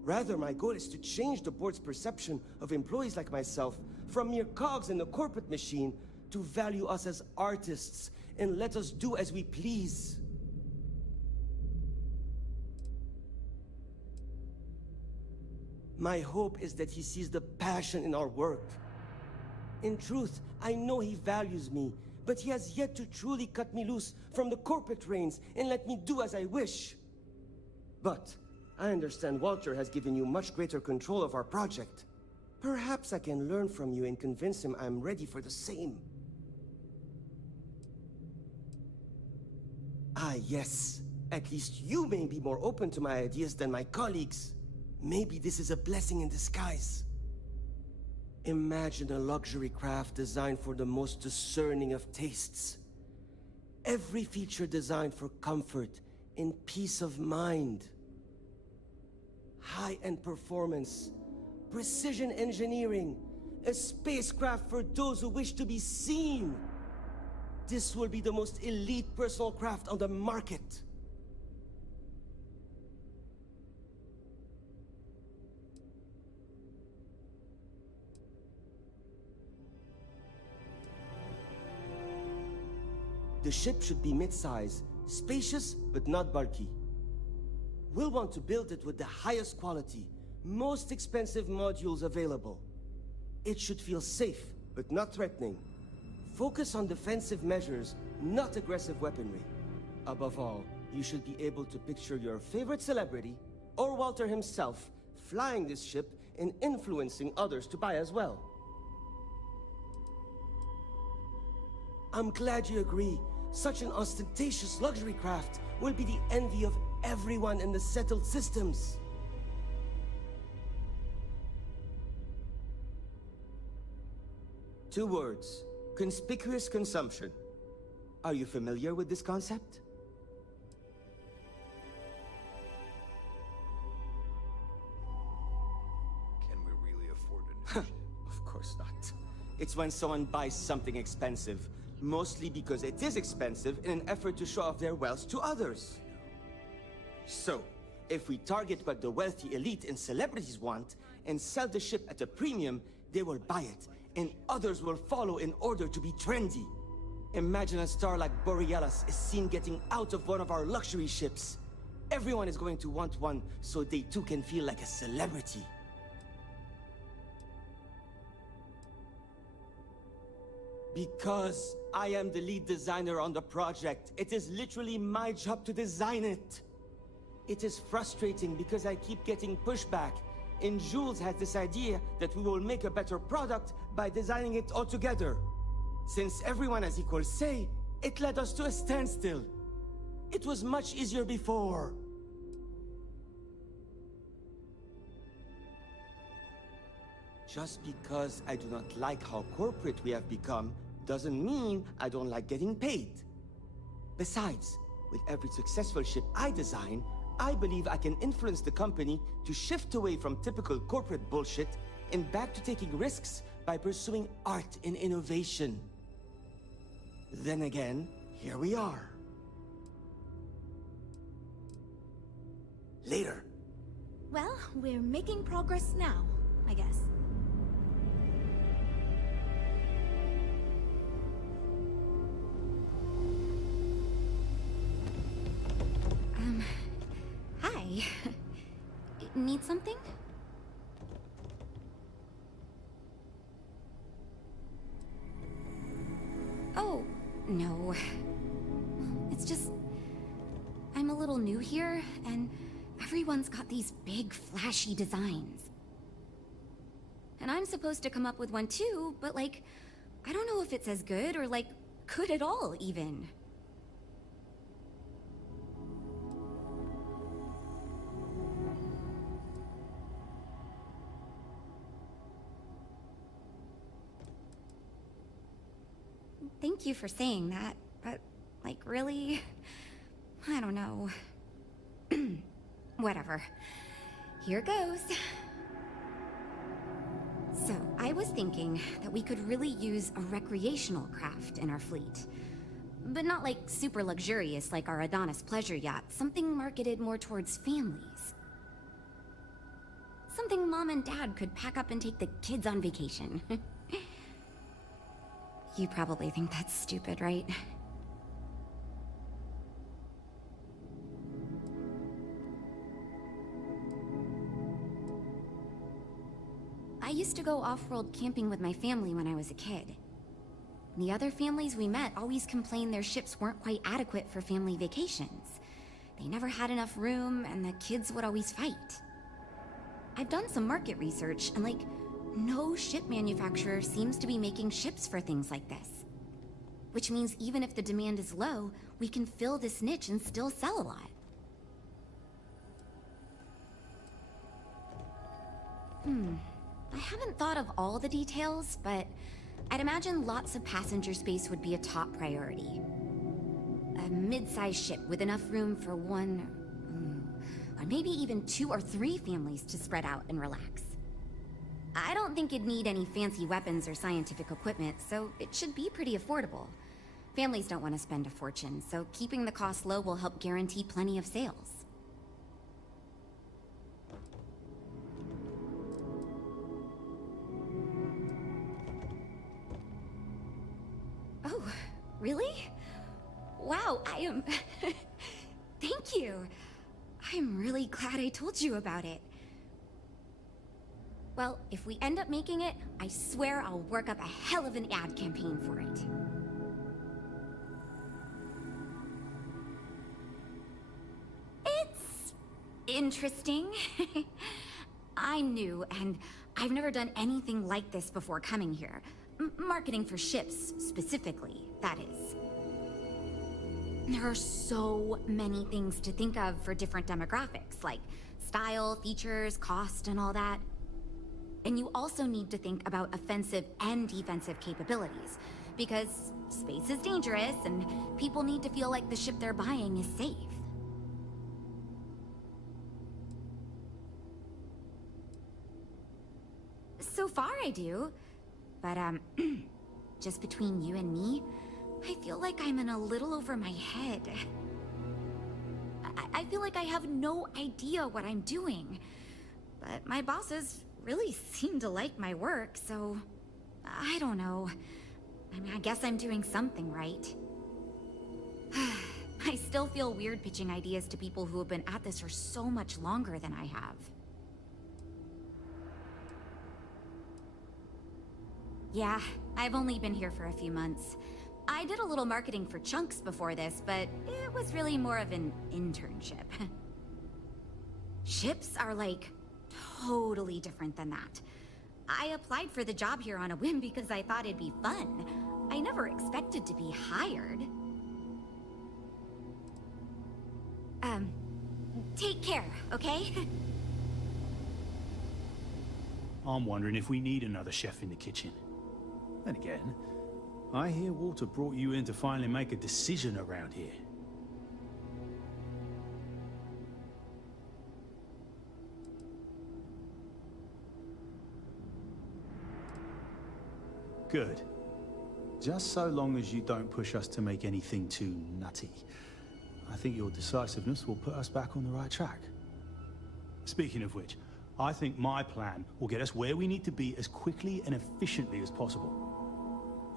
Rather, my goal is to change the board's perception of employees like myself from mere cogs in the corporate machine to value us as artists and let us do as we please. My hope is that he sees the passion in our work. In truth, I know he values me, but he has yet to truly cut me loose from the corporate reins and let me do as I wish. But I understand Walter has given you much greater control of our project. Perhaps I can learn from you and convince him I'm ready for the same. Ah, yes. At least you may be more open to my ideas than my colleagues. Maybe this is a blessing in disguise. Imagine a luxury craft designed for the most discerning of tastes. Every feature designed for comfort in peace of mind. High-end performance, precision engineering, a spacecraft for those who wish to be seen. This will be the most elite personal craft on the market. The ship should be mid-size, spacious but not bulky. We'll want to build it with the highest quality, most expensive modules available. It should feel safe, but not threatening. Focus on defensive measures, not aggressive weaponry. Above all, you should be able to picture your favorite celebrity, or Walter himself, flying this ship and influencing others to buy as well. I'm glad you agree. Such an ostentatious luxury craft will be the envy of everyone in the settled systems. Two words: conspicuous consumption. Are you familiar with this concept? Can we really afford a new ship? Of course not. It's when someone buys something expensive, mostly because it is expensive in an effort to show off their wealth to others. So, if we target what the wealthy elite and celebrities want and sell the ship at a premium, they will buy it, and others will follow in order to be trendy. Imagine a star like Borealis is seen getting out of one of our luxury ships. Everyone is going to want one, so they too can feel like a celebrity. Because I am the lead designer on the project, it is literally my job to design it. It is frustrating because I keep getting pushback, and Jules has this idea that we will make a better product by designing it all together. Since everyone has equal say, it led us to a standstill. It was much easier before. Just because I do not like how corporate we have become, doesn't mean I don't like getting paid. Besides, with every successful ship I design, I believe I can influence the company to shift away from typical corporate bullshit and back to taking risks by pursuing art and innovation. Then again, here we are. Later. Well, we're making progress now, I guess. Hi. Need something? Oh, no. It's just... I'm a little new here, and everyone's got these big, flashy designs. And I'm supposed to come up with one too, but like, I don't know if it's as good or like, good at all, even. Thank you for saying that, but, like, really? I don't know. Whatever. Here goes. So, I was thinking that we could really use a recreational craft in our fleet. But not like super luxurious like our Adonis pleasure yacht, something marketed more towards families. Something Mom and Dad could pack up and take the kids on vacation. You probably think that's stupid, right? I used to go off-world camping with my family when I was a kid. The other families we met always complained their ships weren't quite adequate for family vacations. They never had enough room, and the kids would always fight. I've done some market research, and like, no ship manufacturer seems to be making ships for things like this. Which means even if the demand is low, we can fill this niche and still sell a lot. I haven't thought of all the details, but I'd imagine lots of passenger space would be a top priority. A mid-sized ship with enough room for one, or maybe even 2 or 3 families to spread out and relax. I don't think it'd need any fancy weapons or scientific equipment, so it should be pretty affordable. Families don't want to spend a fortune, so keeping the cost low will help guarantee plenty of sales. Oh, really? Wow, I am... Thank you. I'm really glad I told you about it. Well, if we end up making it, I swear I'll work up a hell of an ad campaign for it. It's interesting. I'm new, and I've never done anything like this before coming here. Marketing for ships, specifically, that is. There are so many things to think of for different demographics, like style, features, cost, and all that. And you also need to think about offensive and defensive capabilities, because space is dangerous, and people need to feel like the ship they're buying is safe. So far I do, but just between you and me, I feel like I'm in a little over my head. I feel like I have no idea what I'm doing, but my bosses really seem to like my work, so I don't know. I mean, I guess I'm doing something right. I still feel weird pitching ideas to people who have been at this for so much longer than I have. Yeah, I've only been here for a few months. I did a little marketing for Chunks before this, but it was really more of an internship. Ships are like totally different than that. I applied for the job here on a whim because I thought it'd be fun. I never expected to be hired. Take care, okay? I'm wondering if we need another chef in the kitchen. Then again, I hear Walter brought you in to finally make a decision around here. Good. Just so long as you don't push us to make anything too nutty. I think your decisiveness will put us back on the right track. Speaking of which, I think my plan will get us where we need to be as quickly and efficiently as possible.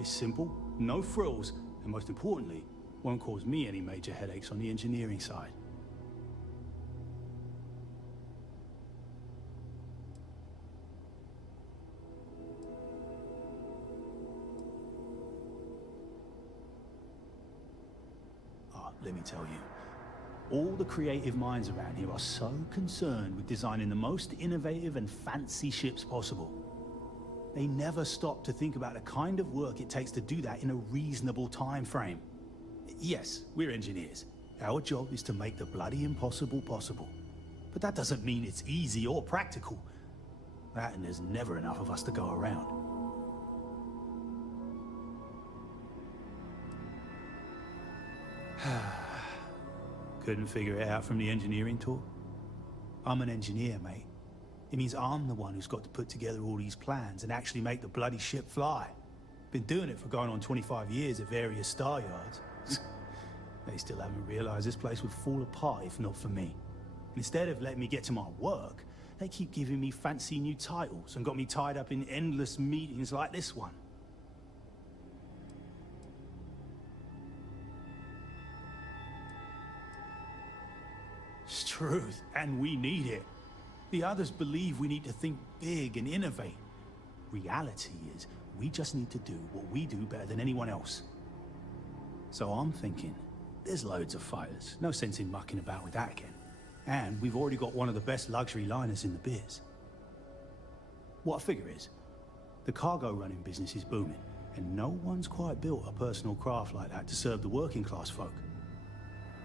It's simple, no frills, and most importantly, won't cause me any major headaches on the engineering side. Let me tell you, all the creative minds around here are so concerned with designing the most innovative and fancy ships possible. They never stop to think about the kind of work it takes to do that in a reasonable time frame. Yes, we're engineers. Our job is to make the bloody impossible possible. But that doesn't mean it's easy or practical. That and there's never enough of us to go around. Couldn't figure it out from the engineering talk? I'm an engineer, mate. It means I'm the one who's got to put together all these plans and actually make the bloody ship fly. Been doing it for going on 25 years at various star yards. They still haven't realized this place would fall apart if not for me. Instead of letting me get to my work, they keep giving me fancy new titles and got me tied up in endless meetings like this one. It's truth, and we need it. The others believe we need to think big and innovate. Reality is, we just need to do what we do better than anyone else. So I'm thinking, there's loads of fighters. No sense in mucking about with that again. And we've already got one of the best luxury liners in the biz. What I figure is, the cargo running business is booming, and no one's quite built a personal craft like that to serve the working class folk.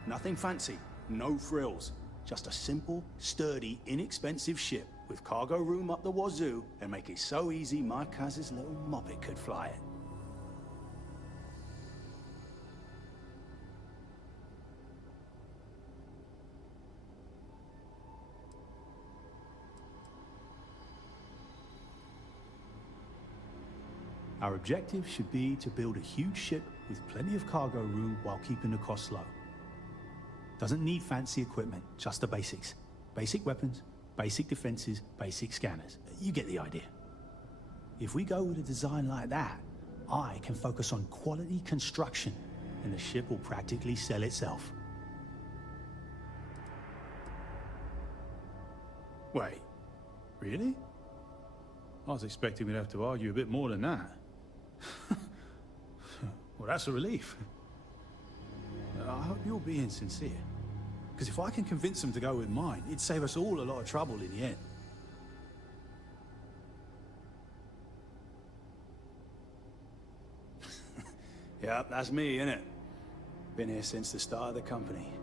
Nothing fancy. No frills, just a simple, sturdy, inexpensive ship with cargo room up the wazoo and make it so easy my cousin's little moppet could fly it. Our objective should be to build a huge ship with plenty of cargo room while keeping the costs low. Doesn't need fancy equipment, just the basics. Basic weapons, basic defenses, basic scanners. You get the idea. If we go with a design like that, I can focus on quality construction, and the ship will practically sell itself. Wait, really? I was expecting we'd have to argue a bit more than that. Well, that's a relief. I hope you're being sincere. Because if I can convince them to go with mine, it'd save us all a lot of trouble in the end. Yeah, that's me, innit? Been here since the start of the company.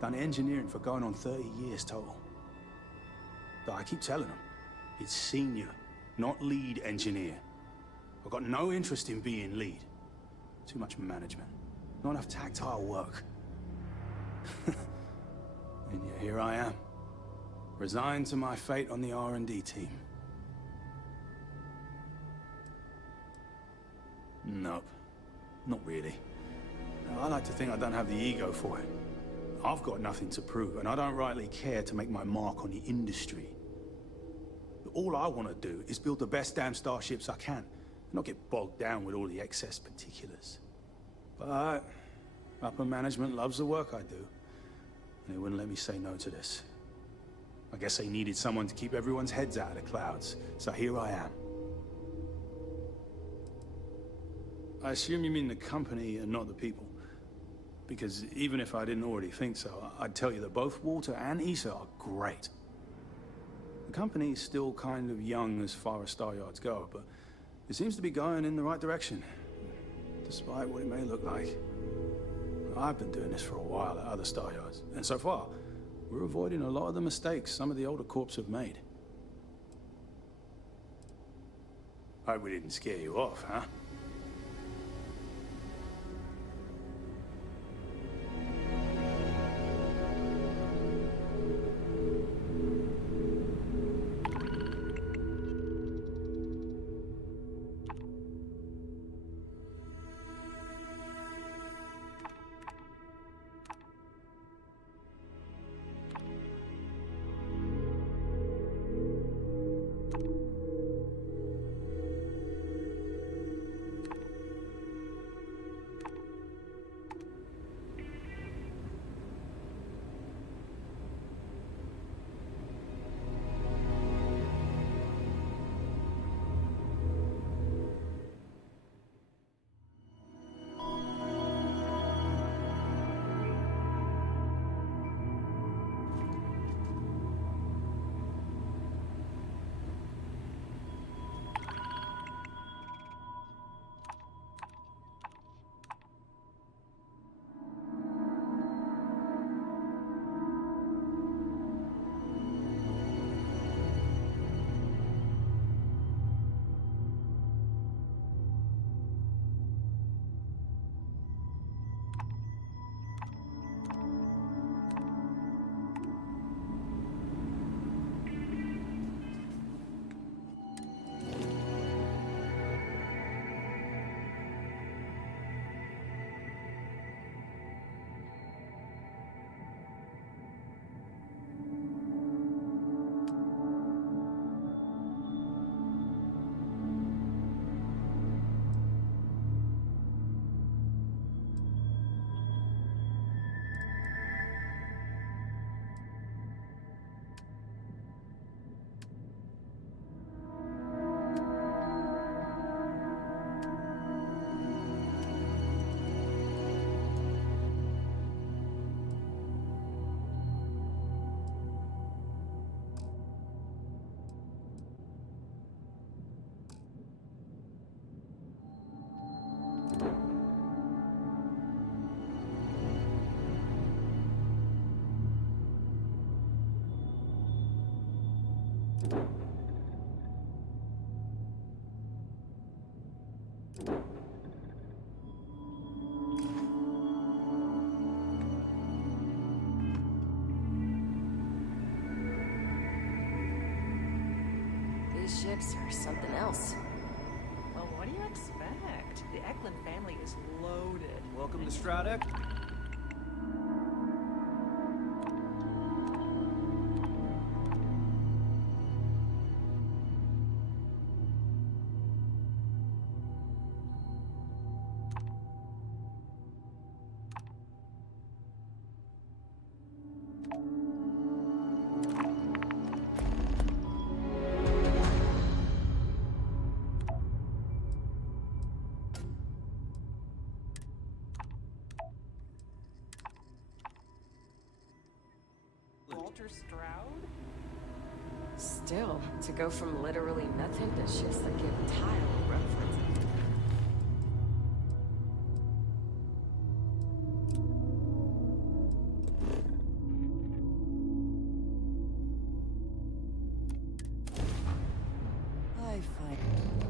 Done engineering for going on 30 years total. But I keep telling them, it's senior, not lead engineer. I've got no interest in being lead. Too much management. Not enough tactile work. And yet here I am. Resigned to my fate on the R&D team. Nope. Not really. I like to think I don't have the ego for it. I've got nothing to prove, and I don't rightly care to make my mark on the industry. But all I want to do is build the best damn starships I can, and not get bogged down with all the excess particulars. But upper management loves the work I do, and they wouldn't let me say no to this. I guess they needed someone to keep everyone's heads out of the clouds, so here I am. I assume you mean the company and not the people. Because even if I didn't already think so, I'd tell you that both Walter and Issa are great. The company's still kind of young as far as Star Yards go, but it seems to be going in the right direction, despite what it may look like. I've been doing this for a while at other Star Yards, and so far, we're avoiding a lot of the mistakes some of the older corps have made. Hope we didn't scare you off, huh? These ships are something else. Well, what do you expect? The Eklund family is loaded. Welcome to Stroud. Walter Stroud? Still, to go from literally nothing to shits that give entirely reference. I find...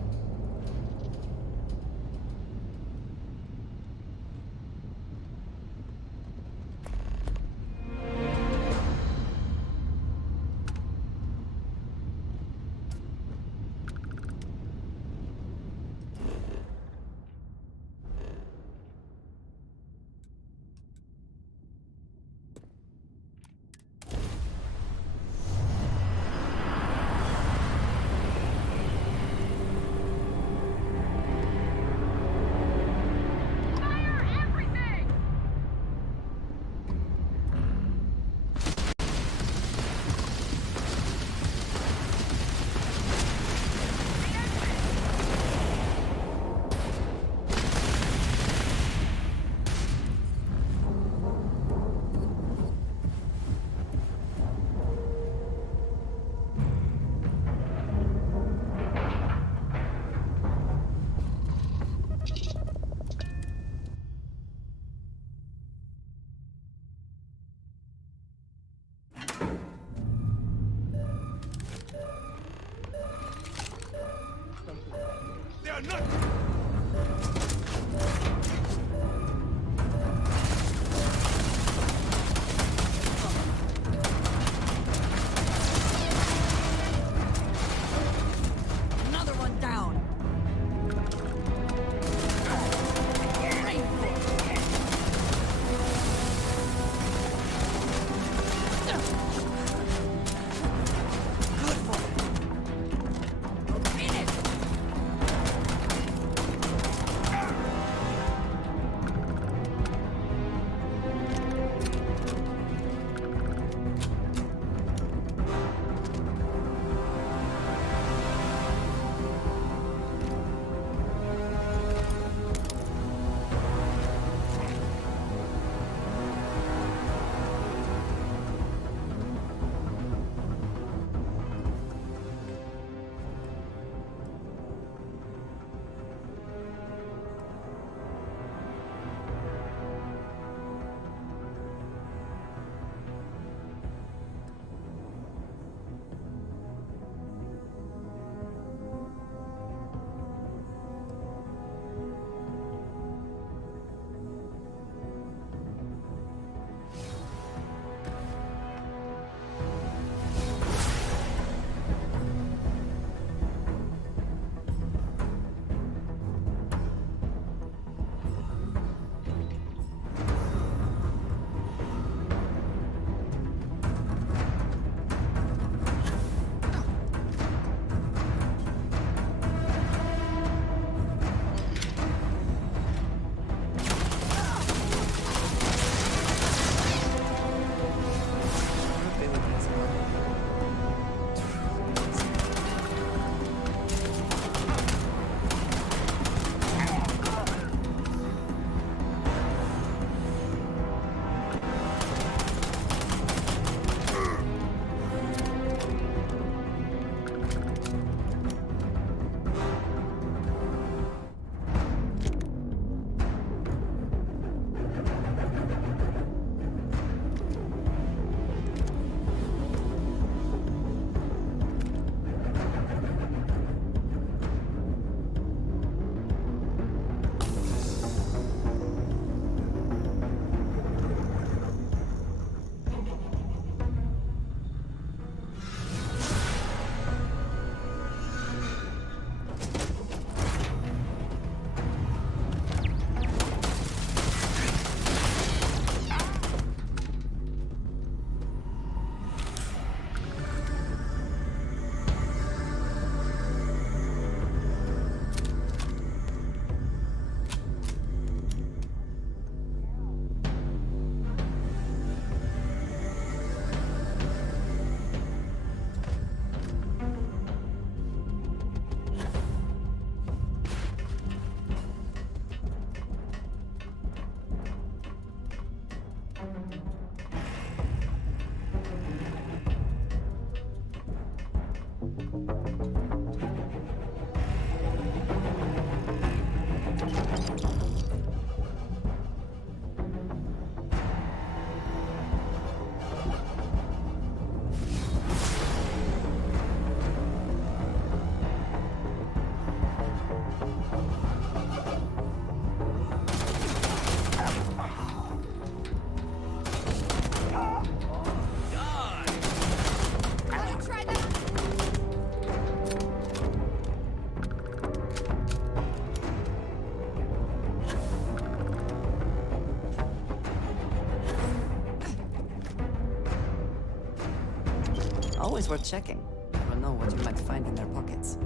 Always worth checking. Never know what you might find in their pockets.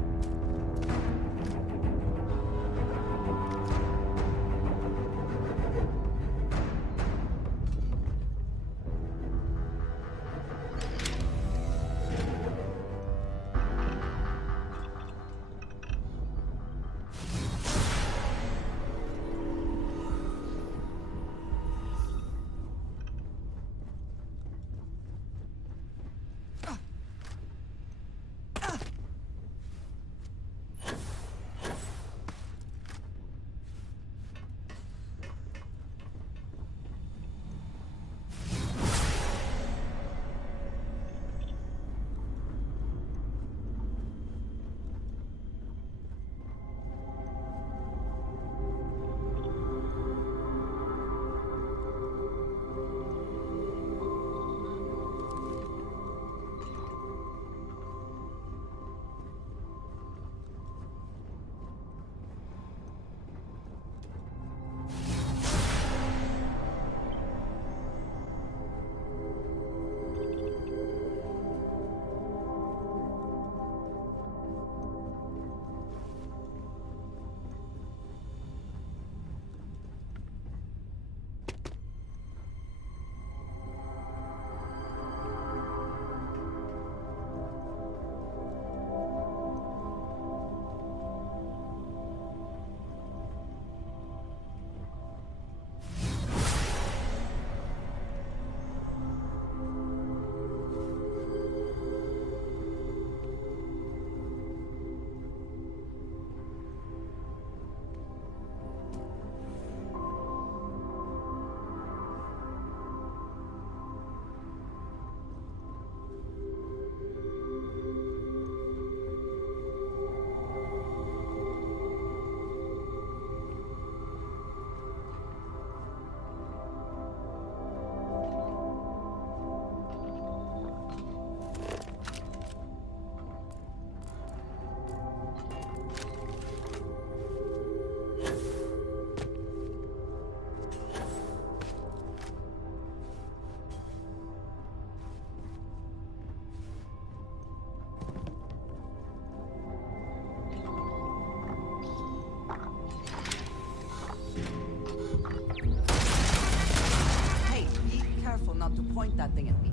Not to point that thing at me.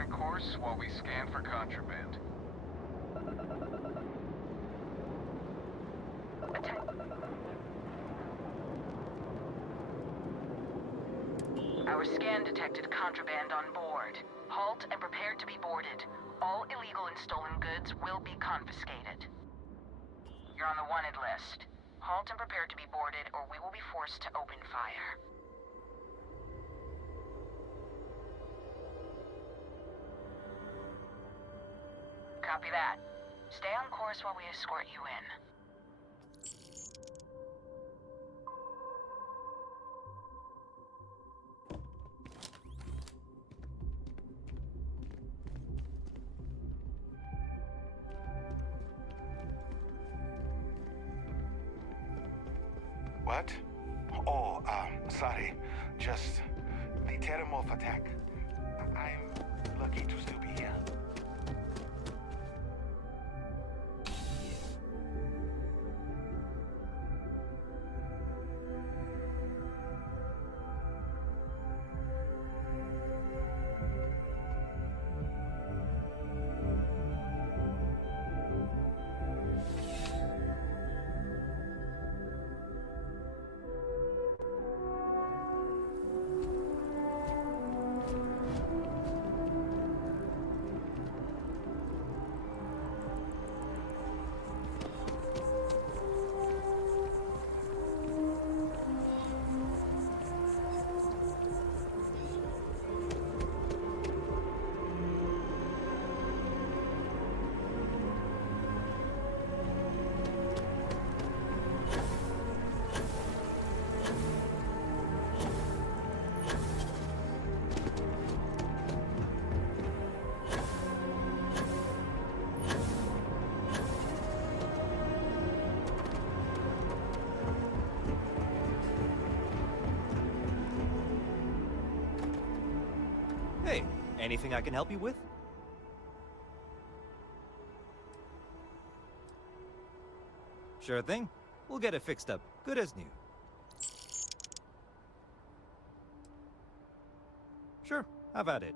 Entering course while we scan for contraband. Our scan detected contraband on board. Halt and prepare to be boarded. All illegal and stolen goods will be confiscated. You're on the wanted list. Halt and prepare to be boarded, or we will be forced to open fire. Copy that. Stay on course while we escort you in. What? Oh, sorry. Just the Terramorph attack. I'm lucky to still be here. Hey, anything I can help you with? Sure thing. We'll get it fixed up, good as new. Sure, have at it.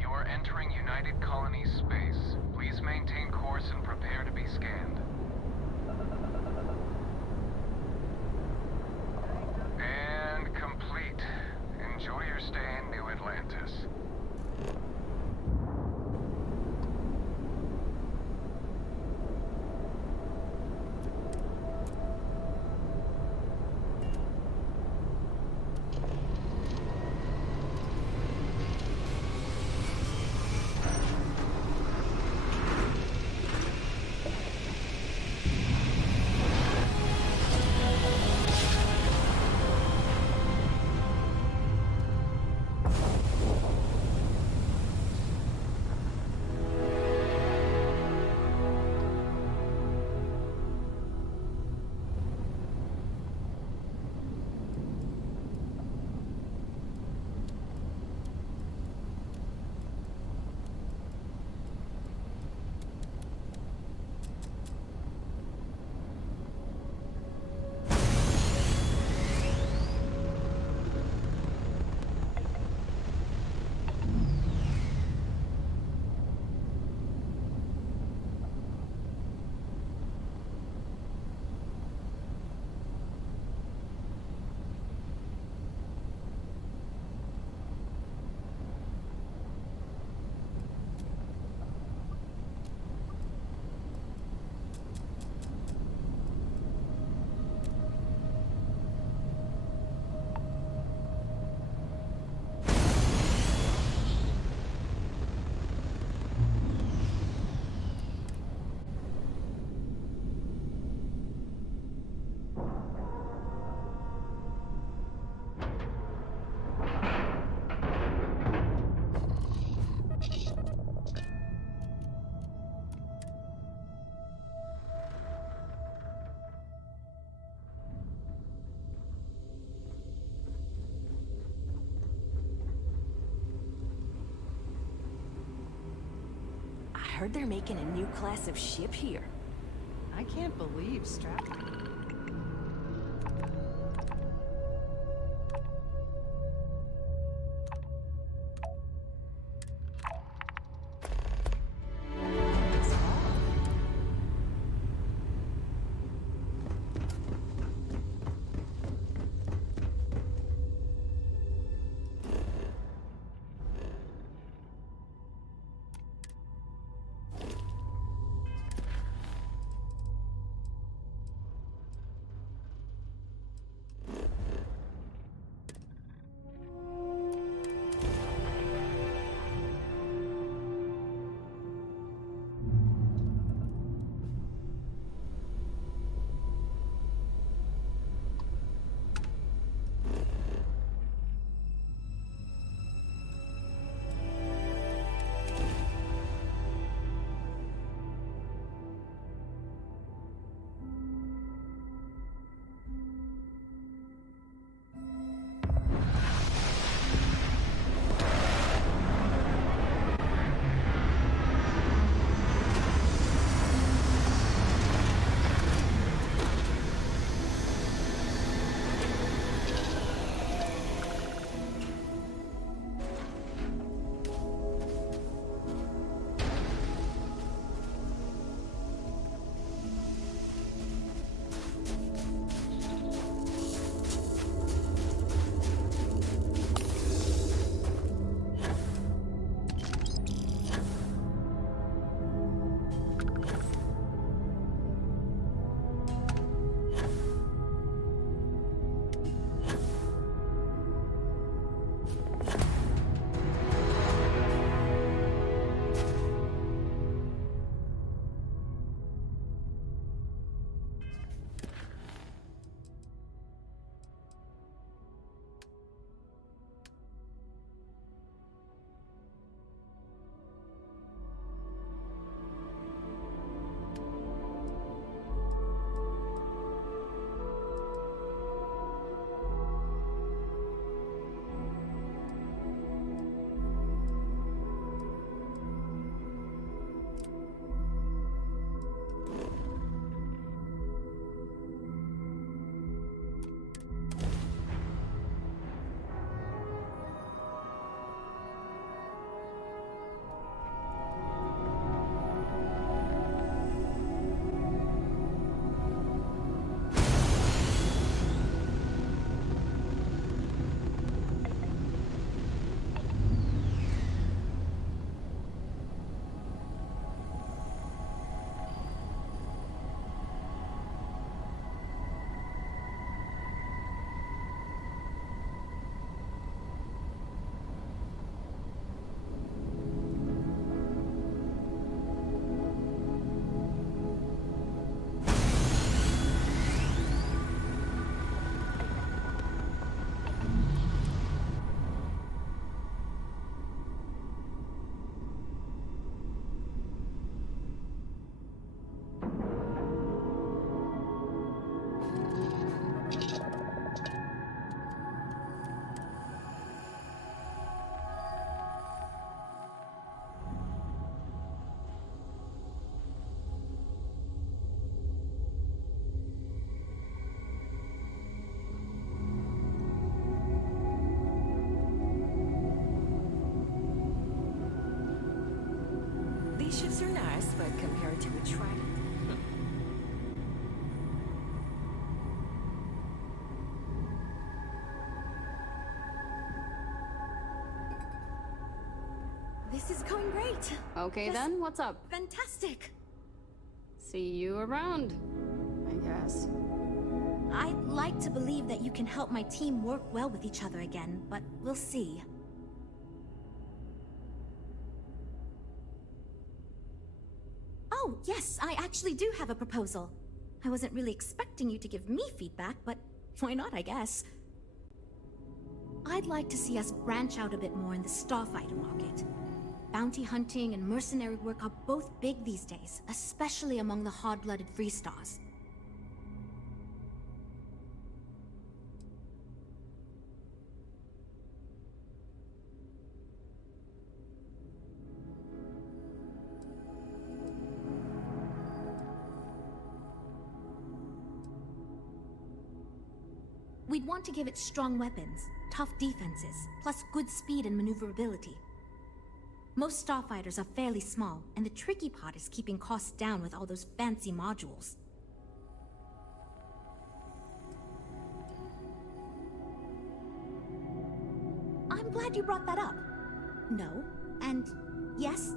You are entering United Colonies space. Please maintain course and prepare to be scanned. And complete. Enjoy your stay in New Atlantis. heard they're making a new class of ship here. I can't believe These ships are nice, but compared to a trident... This is going great. Okay Yes. then, what's up? Fantastic. See you around, I guess. I'd like to believe that you can help my team work well with each other again, but we'll see. Oh, yes, I actually do have a proposal. I wasn't really expecting you to give me feedback, but why not, I guess. I'd like to see us branch out a bit more in the starfighter market. Bounty hunting and mercenary work are both big these days, especially among the hard-blooded Freestars. We'd want to give it strong weapons, tough defenses, plus good speed and maneuverability. Most starfighters are fairly small, and the tricky part is keeping costs down with all those fancy modules. I'm glad you brought that up. No, and yes,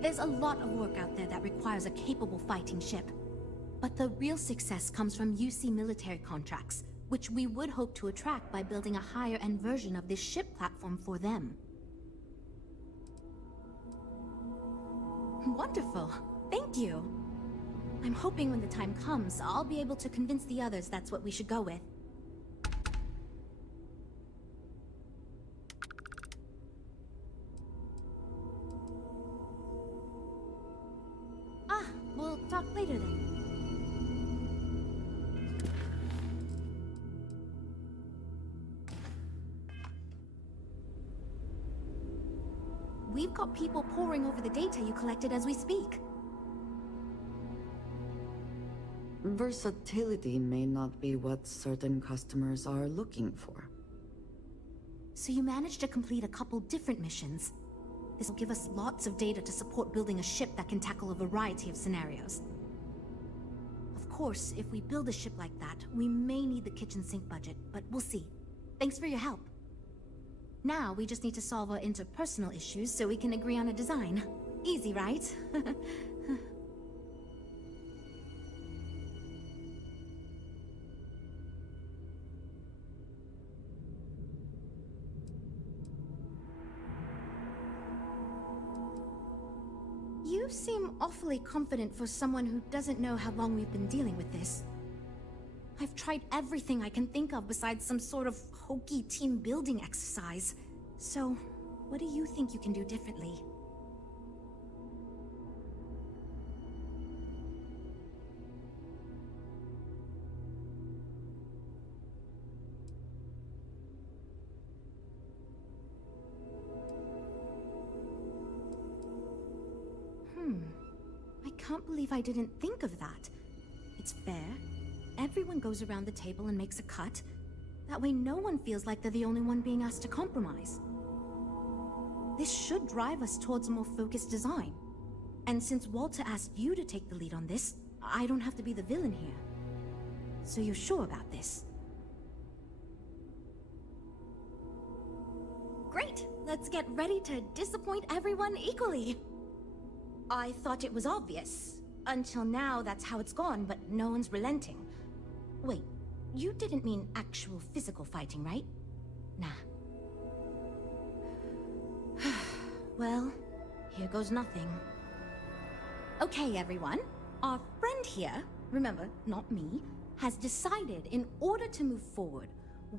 there's a lot of work out there that requires a capable fighting ship. But the real success comes from UC military contracts, which we would hope to attract by building a higher-end version of this ship platform for them. Wonderful. Thank you. I'm hoping when the time comes, I'll be able to convince the others that's what we should go with. We'll talk later then. We've got people poring over the data you collected as we speak. Versatility may not be what certain customers are looking for. So you managed to complete a couple different missions. This will give us lots of data to support building a ship that can tackle a variety of scenarios. Of course, if we build a ship like that, we may need the kitchen sink budget, but we'll see. Thanks for your help. Now, we just need to solve our interpersonal issues so we can agree on a design. Easy, right? You seem awfully confident for someone who doesn't know how long we've been dealing with this. I've tried everything I can think of besides some sort of hokey team building exercise. So, what do you think you can do differently? I can't believe I didn't think of that. It's fair. Everyone goes around the table and makes a cut. That way no one feels like they're the only one being asked to compromise. This should drive us towards a more focused design. And since Walter asked you to take the lead on this, I don't have to be the villain here. So you're sure about this? Great! Let's get ready to disappoint everyone equally! I thought it was obvious. Until now, that's how it's gone, but no one's relenting. Wait, you didn't mean actual physical fighting, right? Nah. Well, here goes nothing. Okay, everyone. Our friend here, remember, not me, has decided in order to move forward,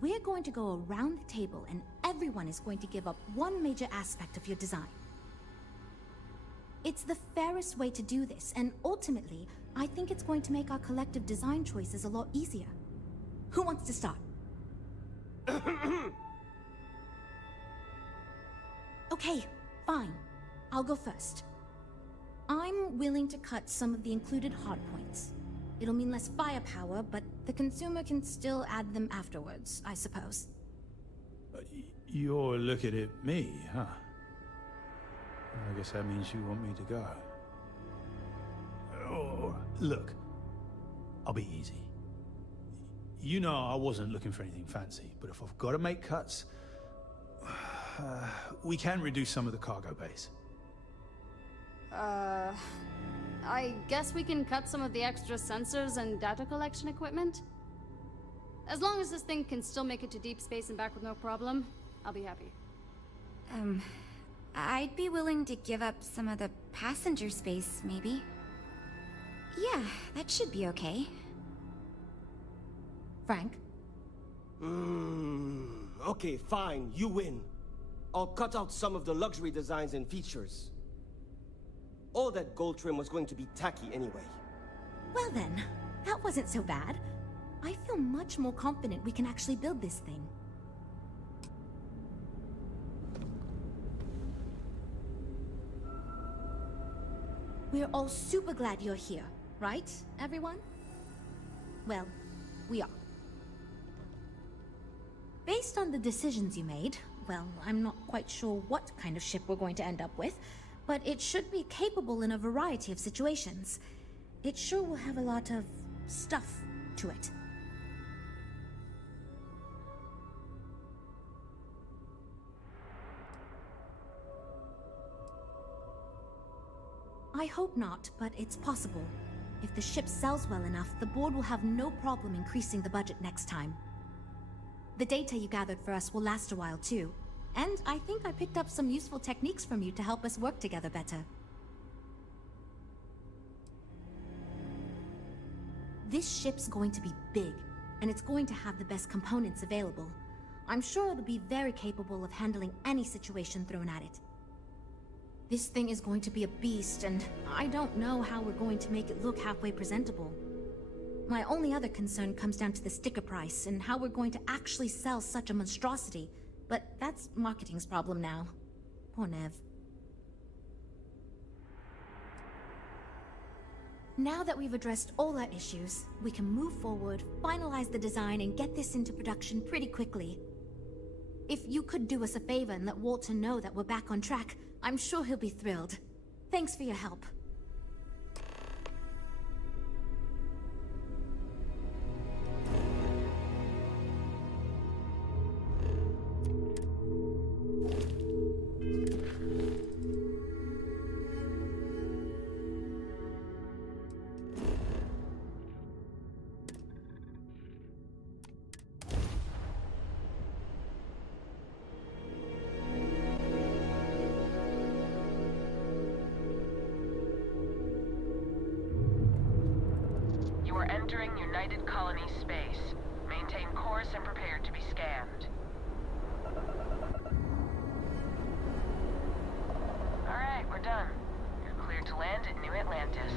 we're going to go around the table and everyone is going to give up one major aspect of your design. It's the fairest way to do this, and ultimately, I think it's going to make our collective design choices a lot easier. Who wants to start? Okay, fine. I'll go first. I'm willing to cut some of the included hardpoints. It'll mean less firepower, but the consumer can still add them afterwards, I suppose. You're looking at me, huh? I guess that means you want me to go. Oh, look, I'll be easy. You know I wasn't looking for anything fancy, but if I've got to make cuts, we can reduce some of the cargo bays. I guess we can cut some of the extra sensors and data collection equipment? As long as this thing can still make it to deep space and back with no problem, I'll be happy. I'd be willing to give up some of the passenger space, maybe. Yeah, that should be okay. Frank? Okay, fine, you win. I'll cut out some of the luxury designs and features. All that gold trim was going to be tacky anyway. Well then, that wasn't so bad. I feel much more confident we can actually build this thing. We're all super glad you're here, right, everyone? Well, we are. Based on the decisions you made, well, I'm not quite sure what kind of ship we're going to end up with, but it should be capable in a variety of situations. It sure will have a lot of stuff to it. I hope not, but it's possible. If the ship sells well enough, the board will have no problem increasing the budget next time. The data you gathered for us will last a while too, and I think I picked up some useful techniques from you to help us work together better. This ship's going to be big, and it's going to have the best components available. I'm sure it'll be very capable of handling any situation thrown at it. This thing is going to be a beast, and I don't know how we're going to make it look halfway presentable. My only other concern comes down to the sticker price and how we're going to actually sell such a monstrosity, but that's marketing's problem now. Poor Nev. Now that we've addressed all our issues, we can move forward, finalize the design, and get this into production pretty quickly. If you could do us a favor and let Walter know that we're back on track, I'm sure he'll be thrilled. Thanks for your help. Entering United Colony space. Maintain course and prepare to be scanned. Alright, we're done. You're clear to land at New Atlantis.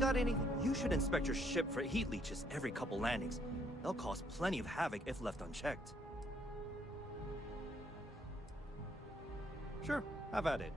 Got anything? You should inspect your ship for heat leeches every couple landings. They'll cause plenty of havoc if left unchecked. Sure, have at it.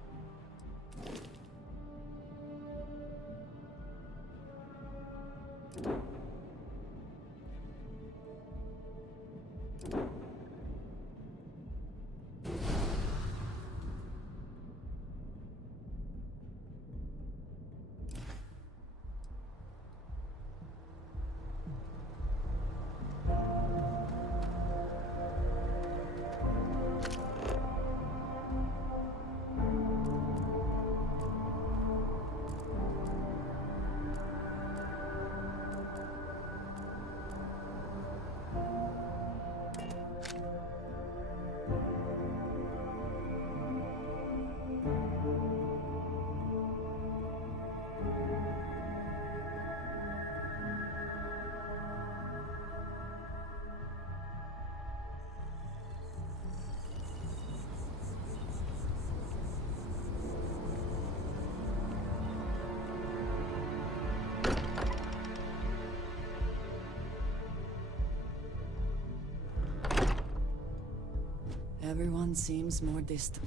Everyone seems more distant.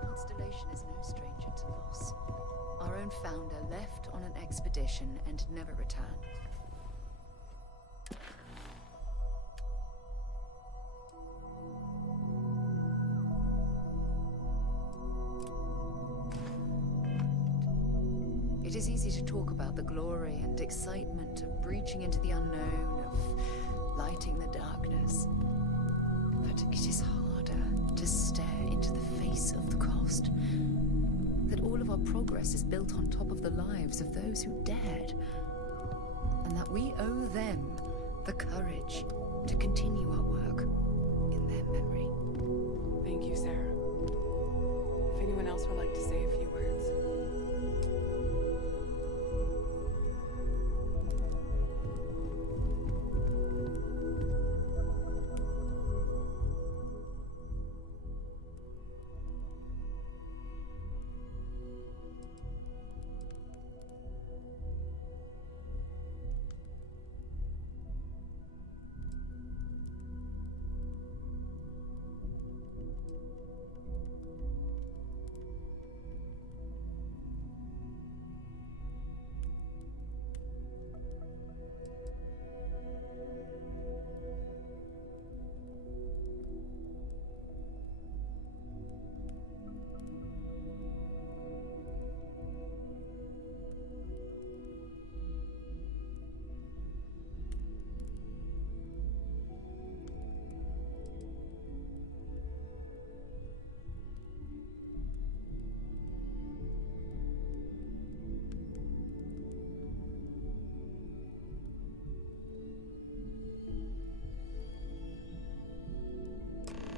Constellation is no stranger to loss. Our own founder left on an expedition and never returned. It is easy to talk about the glory and excitement of breaching into the unknown, of lighting the darkness. But it is harder to stare into the face of the cost. That all of our progress is built on top of the lives of those who dared. And that we owe them the courage to continue our work in their memory. Thank you, Sarah. If anyone else would like to say a few words.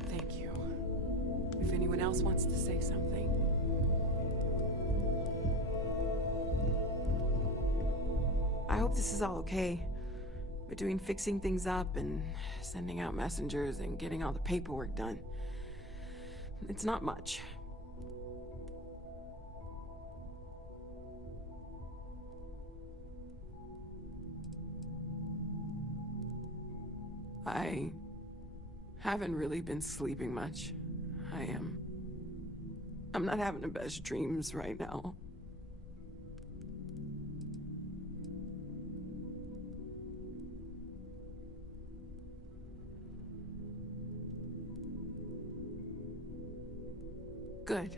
Thank you. If anyone else wants to say something. I hope this is all okay. Between fixing things up and sending out messengers and getting all the paperwork done. It's not much. I haven't really been sleeping much. I'm not having the best dreams right now. Good.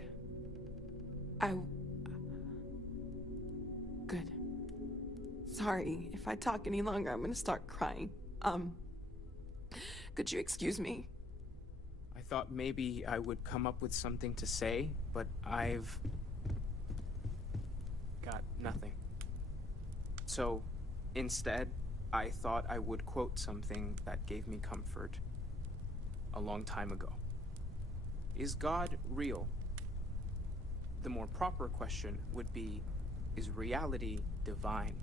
Good. Sorry, if I talk any longer, I'm gonna start crying. Could you excuse me? I thought maybe I would come up with something to say, but I've got nothing. So, instead, I thought I would quote something that gave me comfort a long time ago. Is God real? The more proper question would be, is reality divine?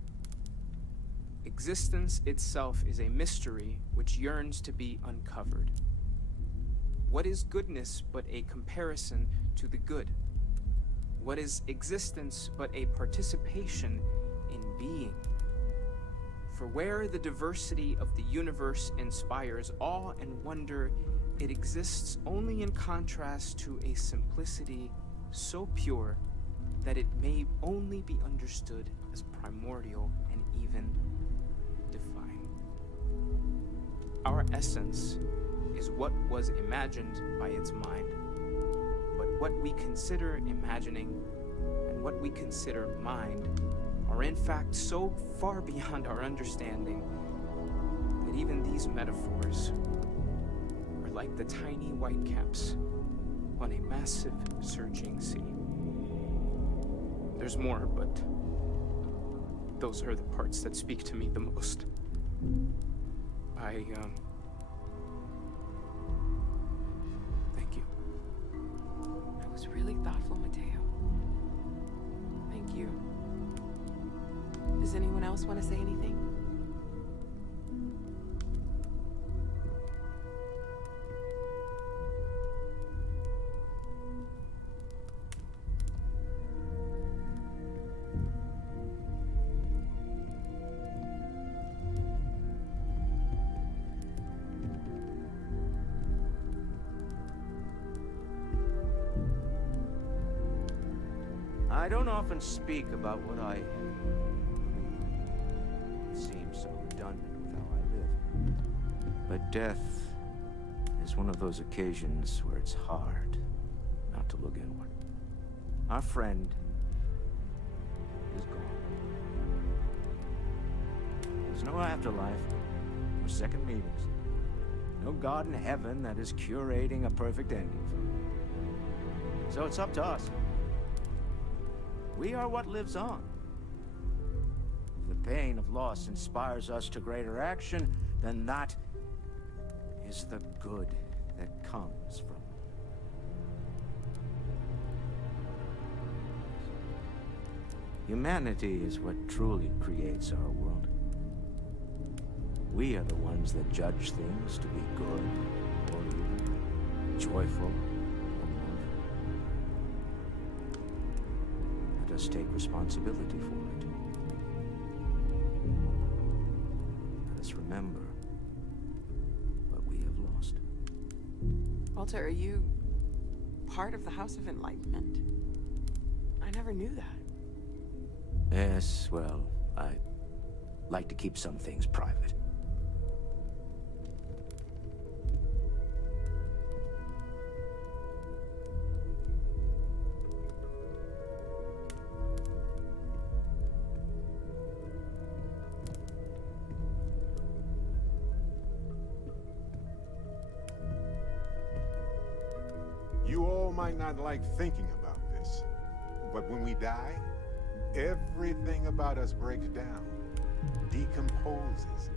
Existence itself is a mystery which yearns to be uncovered. What is goodness but a comparison to the good? What is existence but a participation in being? For where the diversity of the universe inspires awe and wonder, it exists only in contrast to a simplicity so pure that it may only be understood as primordial and even divine. Our essence is what was imagined by its mind, but what we consider imagining and what we consider mind are in fact so far beyond our understanding that even these metaphors are like the tiny whitecaps on a massive surging sea. There's more, but those are the parts that speak to me the most. Thank you. That was really thoughtful, Mateo. Thank you. Does anyone else want to say anything? I don't often speak about what I... It seems so redundant with how I live. But death is one of those occasions where it's hard not to look inward. Our friend is gone. There's no afterlife, or second meetings. No God in heaven that is curating a perfect ending for me. So it's up to us. We are what lives on. If the pain of loss inspires us to greater action, then that is the good that comes from it. Humanity is what truly creates our world. We are the ones that judge things to be good or evil, joyful or mournful. Let us take responsibility for it. Let us remember what we have lost. Walter, are you part of the House of Enlightenment? I never knew that. Yes, well, I like to keep some things private. You all might not like thinking about this, but when we die, everything about us breaks down, decomposes,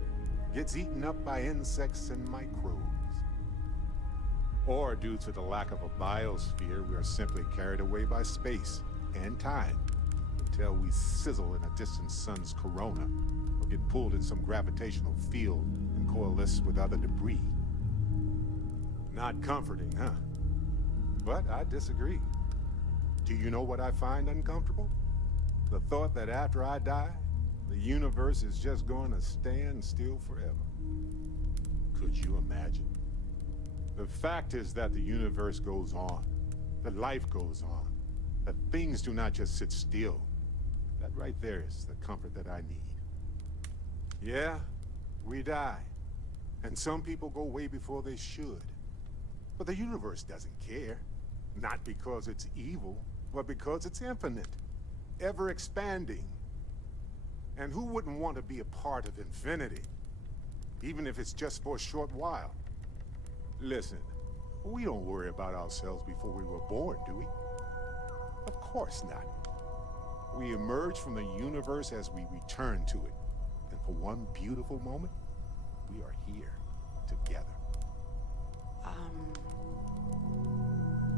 gets eaten up by insects and microbes. Or due to the lack of a biosphere, we are simply carried away by space and time until we sizzle in a distant sun's corona or get pulled in some gravitational field and coalesce with other debris. Not comforting, huh? But I disagree. Do you know what I find uncomfortable? The thought that after I die, the universe is just going to stand still forever. Could you imagine? The fact is that the universe goes on, that life goes on, that things do not just sit still. That right there is the comfort that I need. Yeah, we die, and some people go way before they should. But the universe doesn't care. Not because it's evil, but because it's infinite, ever expanding. And who wouldn't want to be a part of infinity? Even if it's just for a short while. Listen, we don't worry about ourselves before we were born, do we? Of course not. We emerge from the universe as we return to it. And for one beautiful moment, we are here together.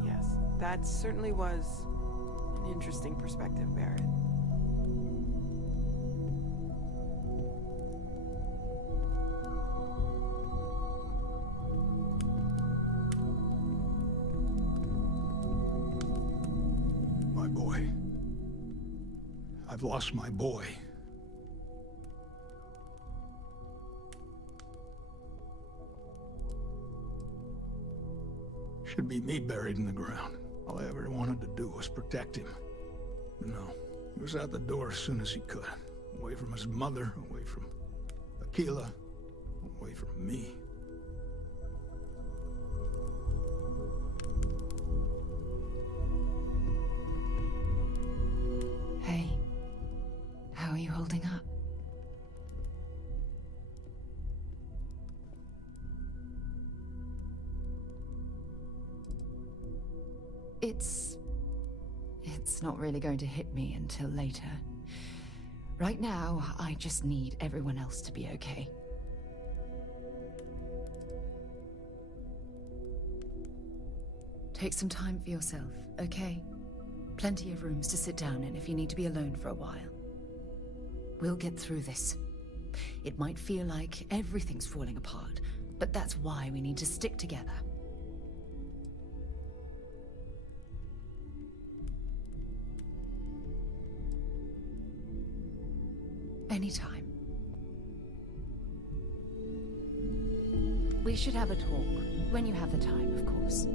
Yes, that certainly was an interesting perspective, Barrett. My boy. I've lost my boy. Should be me buried in the ground. All I ever wanted to do was protect him. But no, he was out the door as soon as he could. Away from his mother, away from Aquila, away from me. Hey, how are you holding up? It's not really going to hit me until later. Right now, I just need everyone else to be okay. Take some time for yourself, okay? Plenty of rooms to sit down in if you need to be alone for a while. We'll get through this. It might feel like everything's falling apart, but that's why we need to stick together. Anytime. We should have a talk, when you have the time, of course.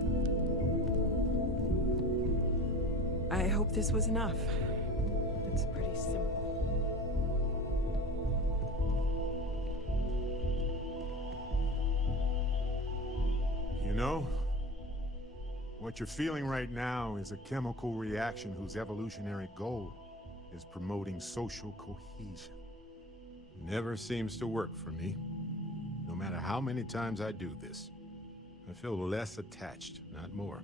I hope this was enough. It's pretty simple. You know, what you're feeling right now is a chemical reaction whose evolutionary goal is promoting social cohesion. Never seems to work for me. No matter how many times I do this, I feel less attached, not more.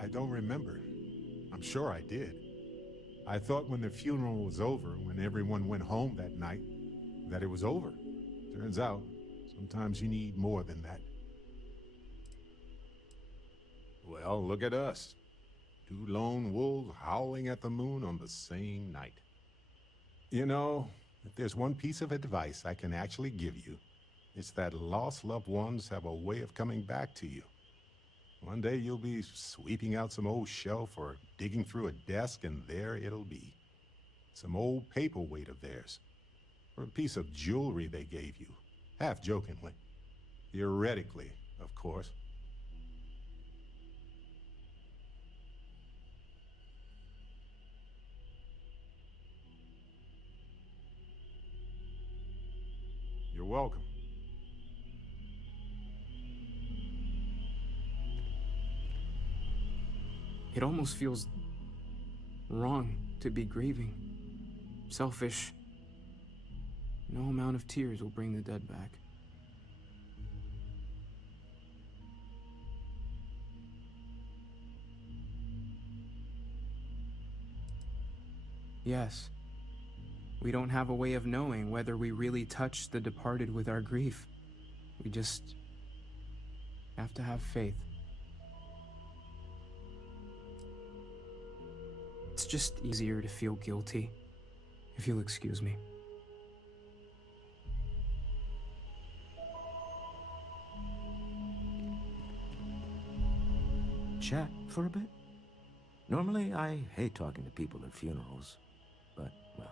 I don't remember. I'm sure I did. I thought when the funeral was over, when everyone went home that night, that it was over. Turns out, sometimes you need more than that. Well, look at us. Two lone wolves howling at the moon on the same night. You know, if there's one piece of advice I can actually give you, it's that lost loved ones have a way of coming back to you. One day you'll be sweeping out some old shelf or digging through a desk, and there it'll be. Some old paperweight of theirs. Or a piece of jewelry they gave you, half-jokingly. Theoretically, of course. You're welcome. It almost feels wrong to be grieving. Selfish. No amount of tears will bring the dead back. Yes. We don't have a way of knowing whether we really touched the departed with our grief. We just have to have faith. It's just easier to feel guilty, if you'll excuse me. Chat for a bit? Normally, I hate talking to people at funerals, but, well.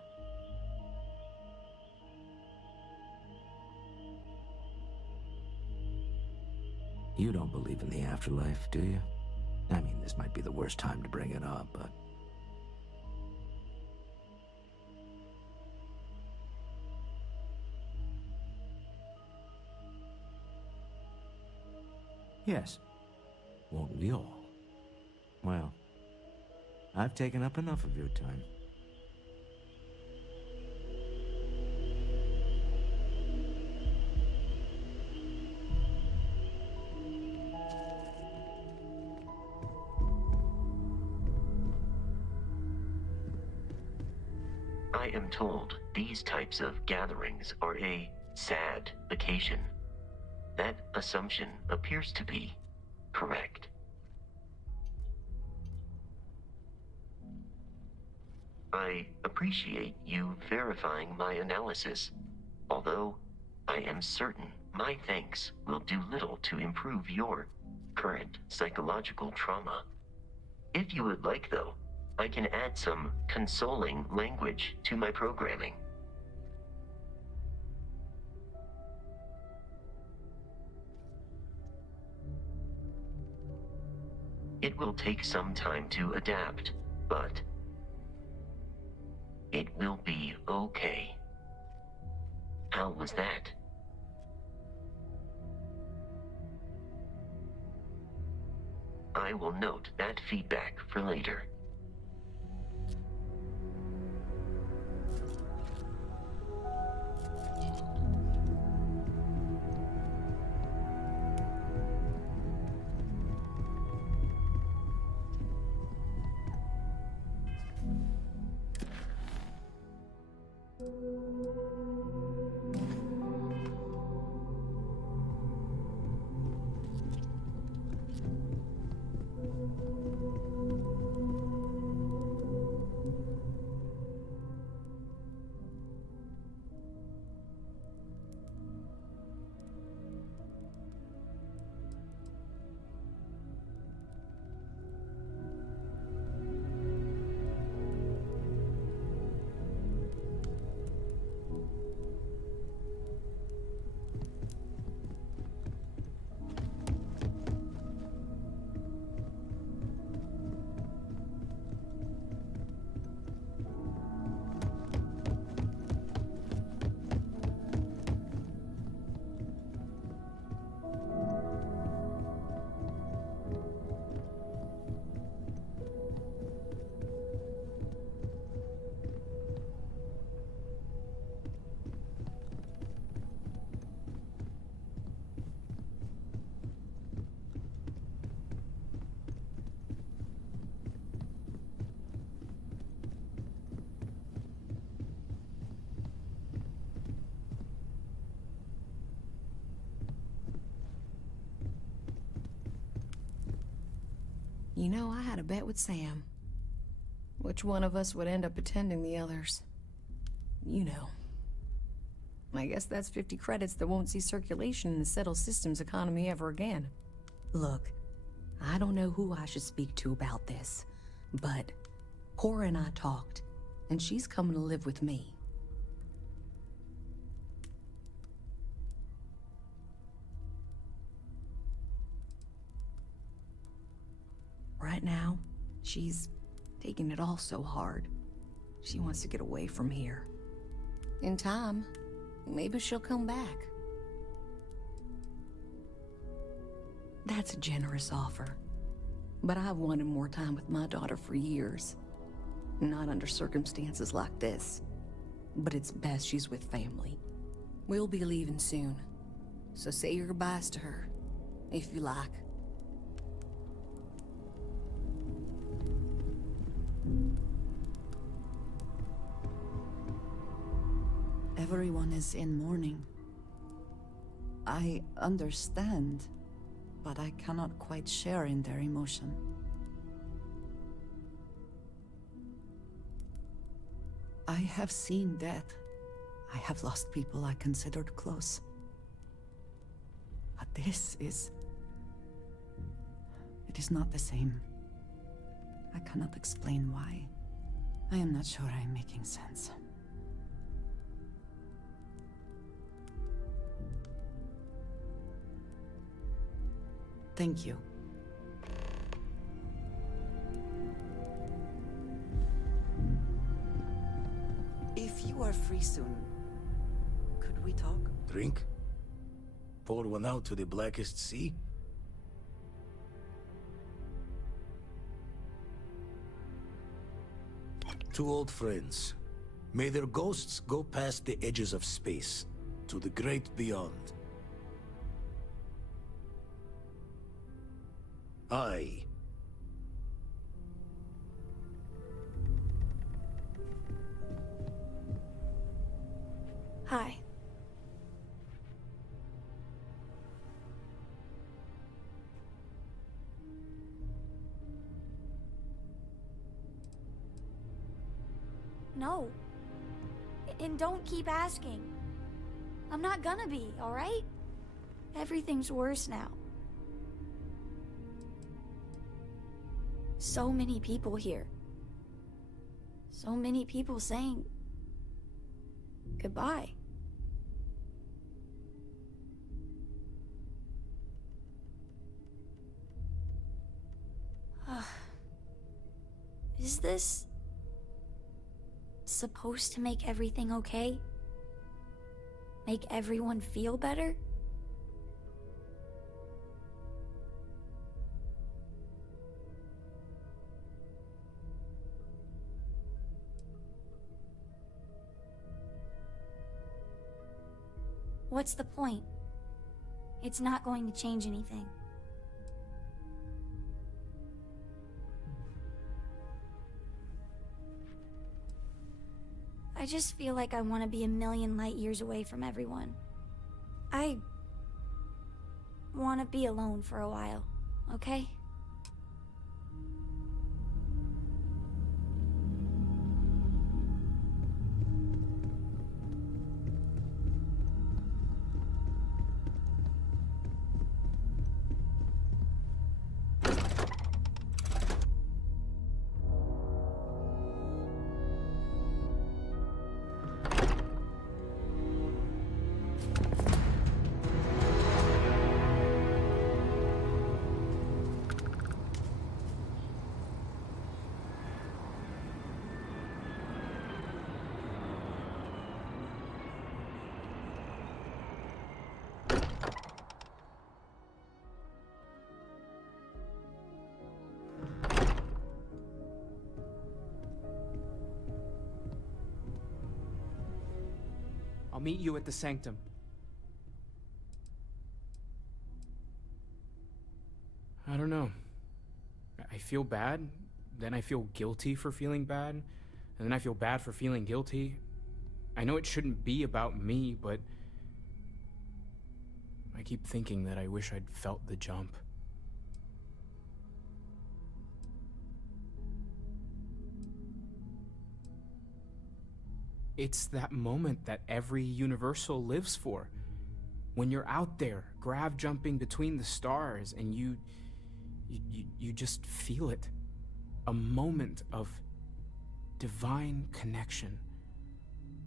You don't believe in the afterlife, do you? I mean, this might be the worst time to bring it up, but... Yes. Won't we all? Well, I've taken up enough of your time. I am told these types of gatherings are a sad vacation. That assumption appears to be correct. I appreciate you verifying my analysis, although I am certain my thanks will do little to improve your current psychological trauma. If you would like, though, I can add some consoling language to my programming. It will take some time to adapt, but it will be okay. How was that? I will note that feedback for later. You know, I had a bet with Sam. Which one of us would end up attending the others? You know. I guess that's 50 credits that won't see circulation in the Settled Systems economy ever again. Look, I don't know who I should speak to about this, but Cora and I talked, and she's coming to live with me. Right now, she's taking it all so hard. She wants to get away from here. In time, maybe she'll come back. That's a generous offer. But I've wanted more time with my daughter for years. Not under circumstances like this. But it's best she's with family. We'll be leaving soon. So say your goodbyes to her, if you like. Everyone is in mourning. I understand, but I cannot quite share in their emotion. I have seen death. I have lost people I considered close. But this is... it is not the same. I cannot explain why. I am not sure I am making sense. Thank you. If you are free soon, could we talk? Drink? Pour one out to the blackest sea? Two old friends. May their ghosts go past the edges of space, to the great beyond. I... Hi. No. And don't keep asking. I'm not gonna be, alright? Everything's worse now. So many people here. So many people saying goodbye. Is this supposed to make everything okay? Make everyone feel better? What's the point? It's not going to change anything. I just feel like I want to be a million light years away from everyone. I want to be alone for a while, okay? I'll meet you at the sanctum. I don't know. I feel bad, then I feel guilty for feeling bad, and then I feel bad for feeling guilty. I know it shouldn't be about me, but I keep thinking that I wish I'd felt the jump. It's that moment that every Universal lives for. When you're out there, grav jumping between the stars, and you just feel it. A moment of divine connection.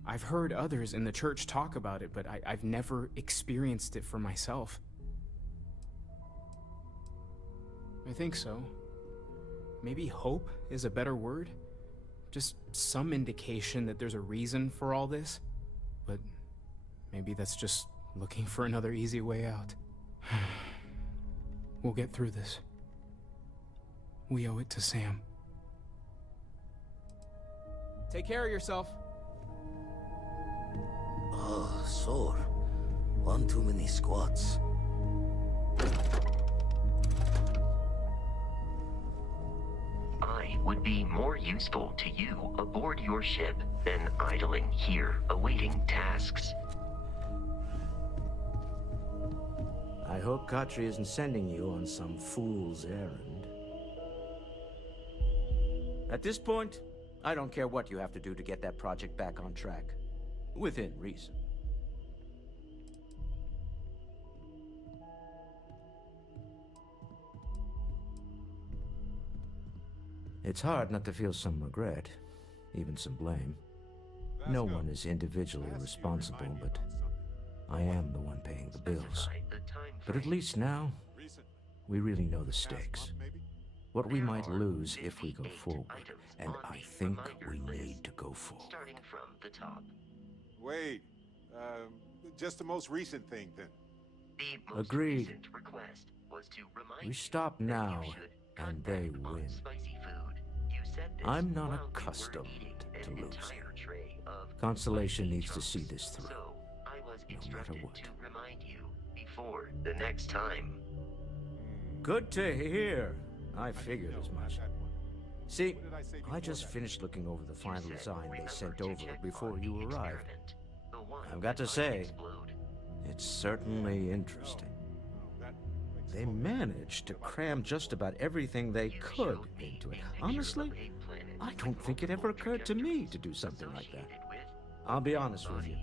I've heard others in the church talk about it, but I've never experienced it for myself. I think so. Maybe hope is a better word? Just some indication that there's a reason for all this. But maybe that's just looking for another easy way out. We'll get through this. We owe it to Sam. Take care of yourself. Oh, sore. One too many squats. I would be more useful to you aboard your ship than idling here, awaiting tasks. I hope Katri isn't sending you on some fool's errand. At this point, I don't care what you have to do to get that project back on track. Within reason. It's hard not to feel some regret, even some blame. No one is individually responsible, but I am the one paying the bills. But at least now, we really know the stakes. What we might lose if we go forward, and I think we need to go forward. Starting from the top. Wait, just the most recent thing then. The most Agreed. recent request was to remind We you stop that now, you should and cut they back on win. spicy food. You said this I'm not while you were accustomed eating to an losing. entire tray of Constellation spicy needs to see chunks. this through. So I was No matter instructed what. to remind you before the next time. Good to hear. I figured as much. See, I just finished looking over the final design they sent over before you arrived. I've got to say, it's certainly interesting. They managed to cram just about everything they could into it. Honestly, I don't think it ever occurred to me to do something like that. I'll be honest with you.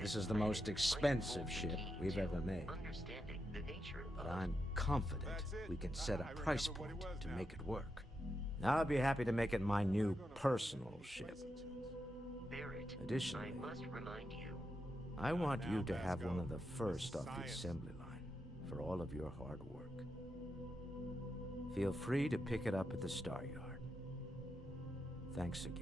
This is the most expensive ship we've ever made. But I'm confident we can set a price point to make it work. I'll be happy to make it my new personal ship. Additionally, I must remind you. I want you to have one of the first off the assembly line for all of your hard work. Feel free to pick it up at the Star Yard. Thanks again.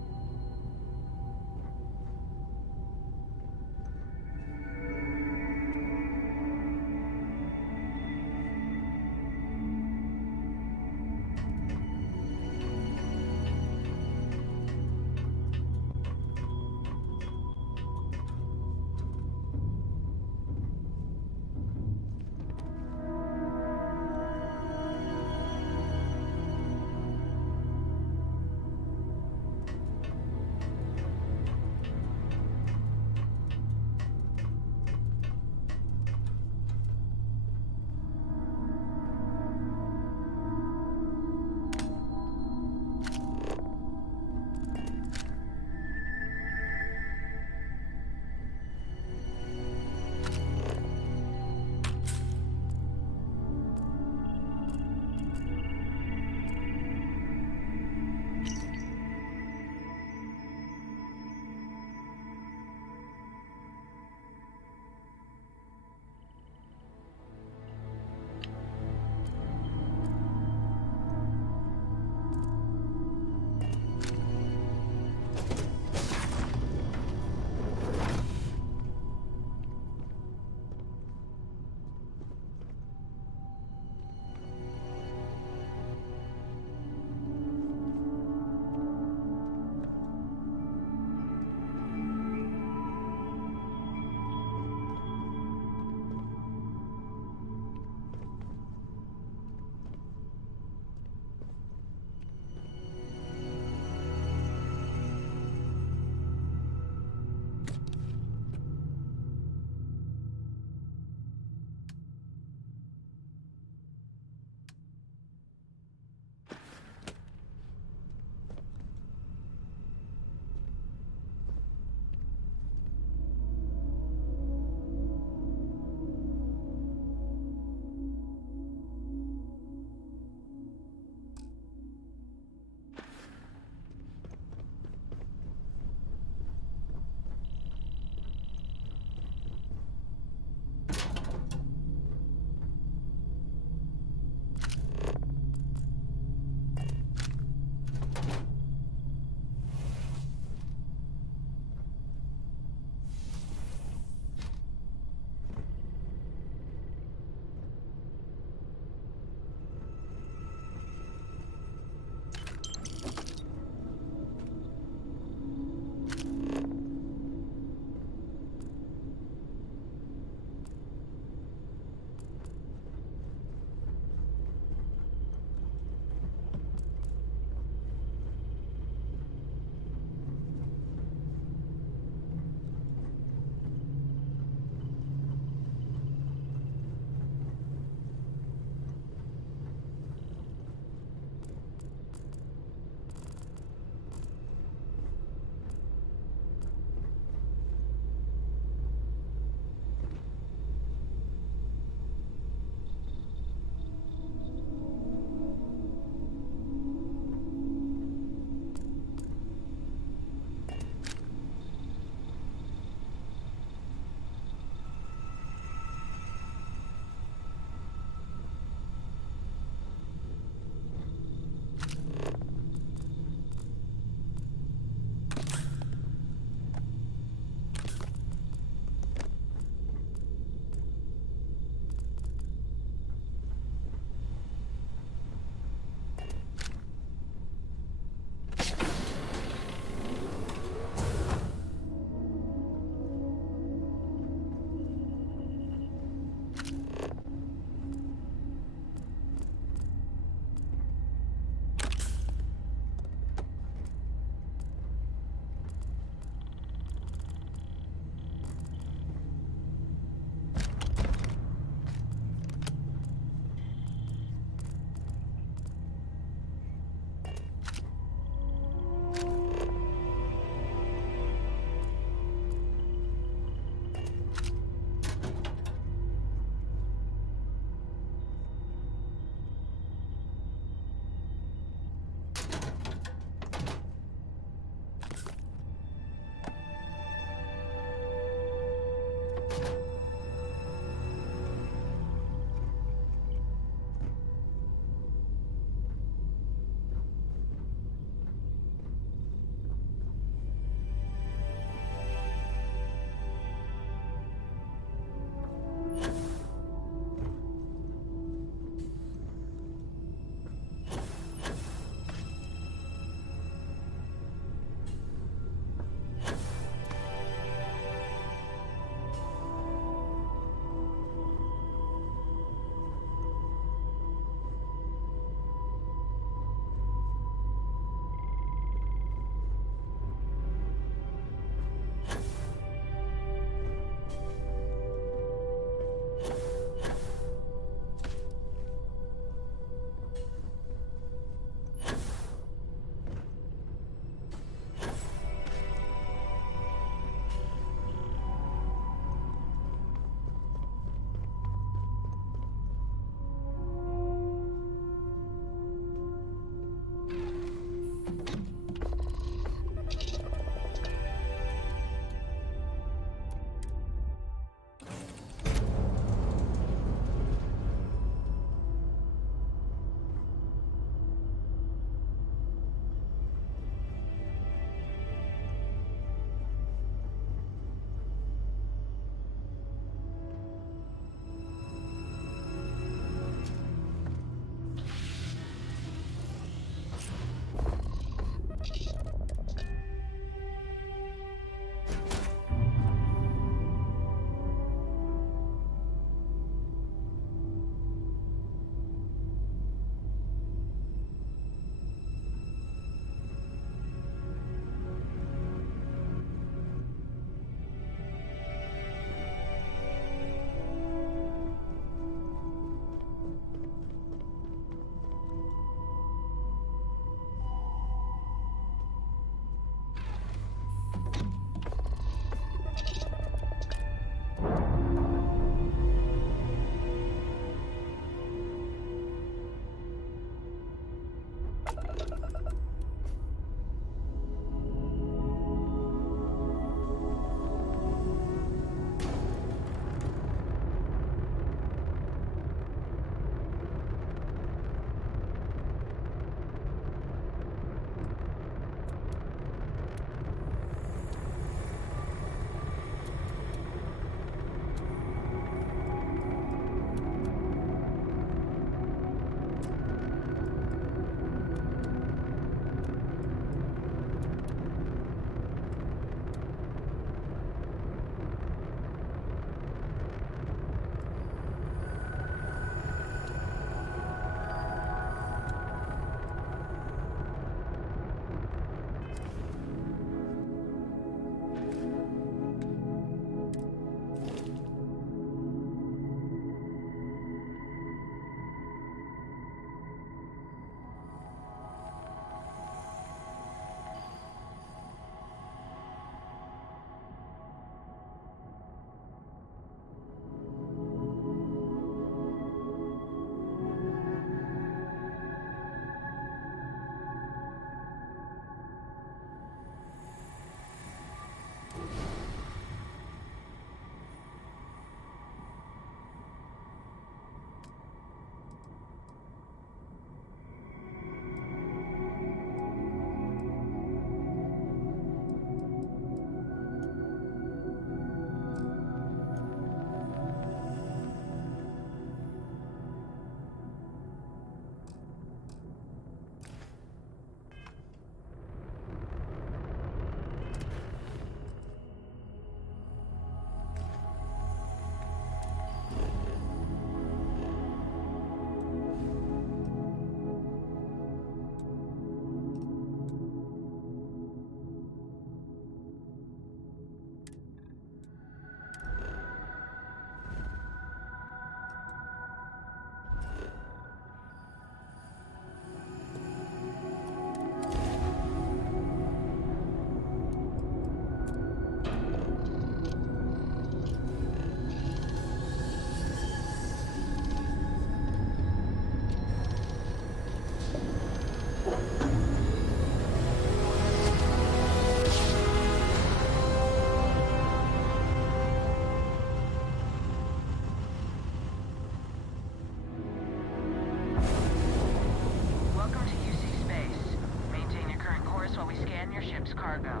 cargo.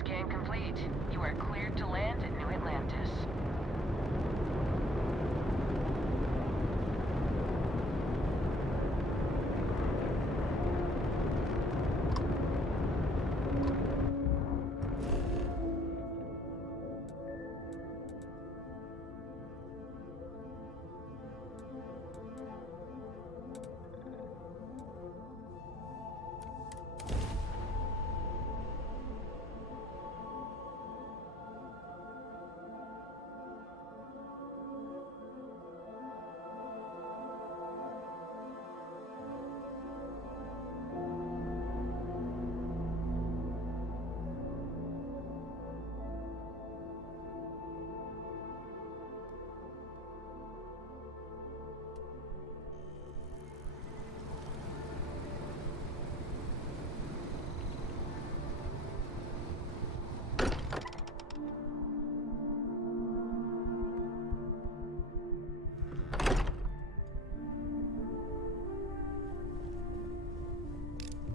Scan complete. You are cleared to land at New Atlantis.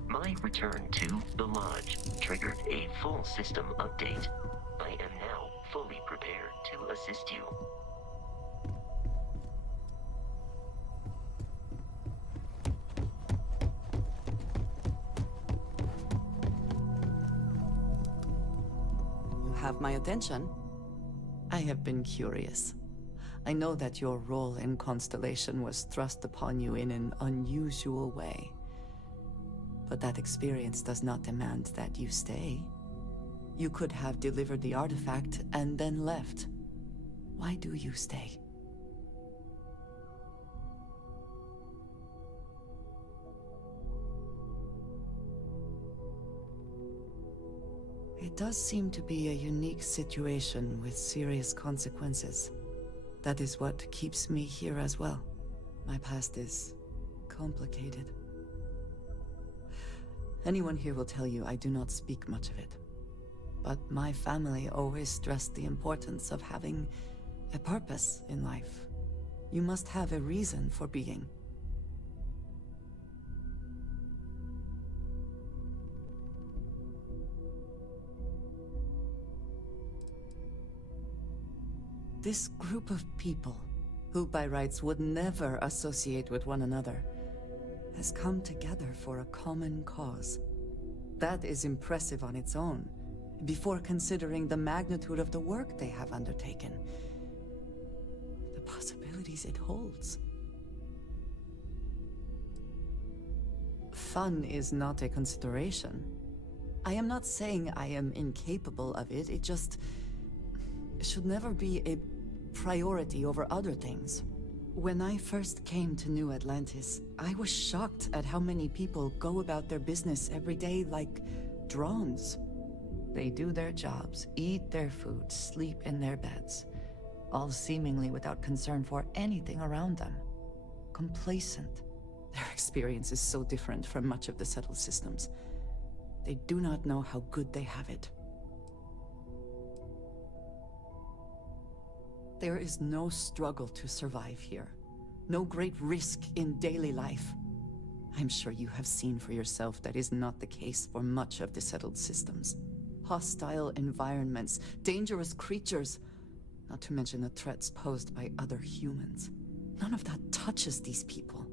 My return to the Lodge triggered a full system update. I am now fully prepared to assist you. You have my attention. I have been curious. I know that your role in Constellation was thrust upon you in an unusual way. But that experience does not demand that you stay. You could have delivered the artifact and then left. Why do you stay? It does seem to be a unique situation with serious consequences. That is what keeps me here as well. My past is complicated. Anyone here will tell you I do not speak much of it. But my family always stressed the importance of having a purpose in life. You must have a reason for being. This group of people, who by rights would never associate with one another, has come together for a common cause. That is impressive on its own, before considering the magnitude of the work they have undertaken. The possibilities it holds. Fun is not a consideration. I am not saying I am incapable of it, it just should never be a priority over other things. When I first came to New Atlantis, I was shocked at how many people go about their business every day like drones. They do their jobs, eat their food, sleep in their beds, all seemingly without concern for anything around them. Complacent. Their experience is so different from much of the settled systems. They do not know how good they have it. There is no struggle to survive here. No great risk in daily life. I'm sure you have seen for yourself that is not the case for much of the settled systems. Hostile environments, dangerous creatures, not to mention the threats posed by other humans. None of that touches these people.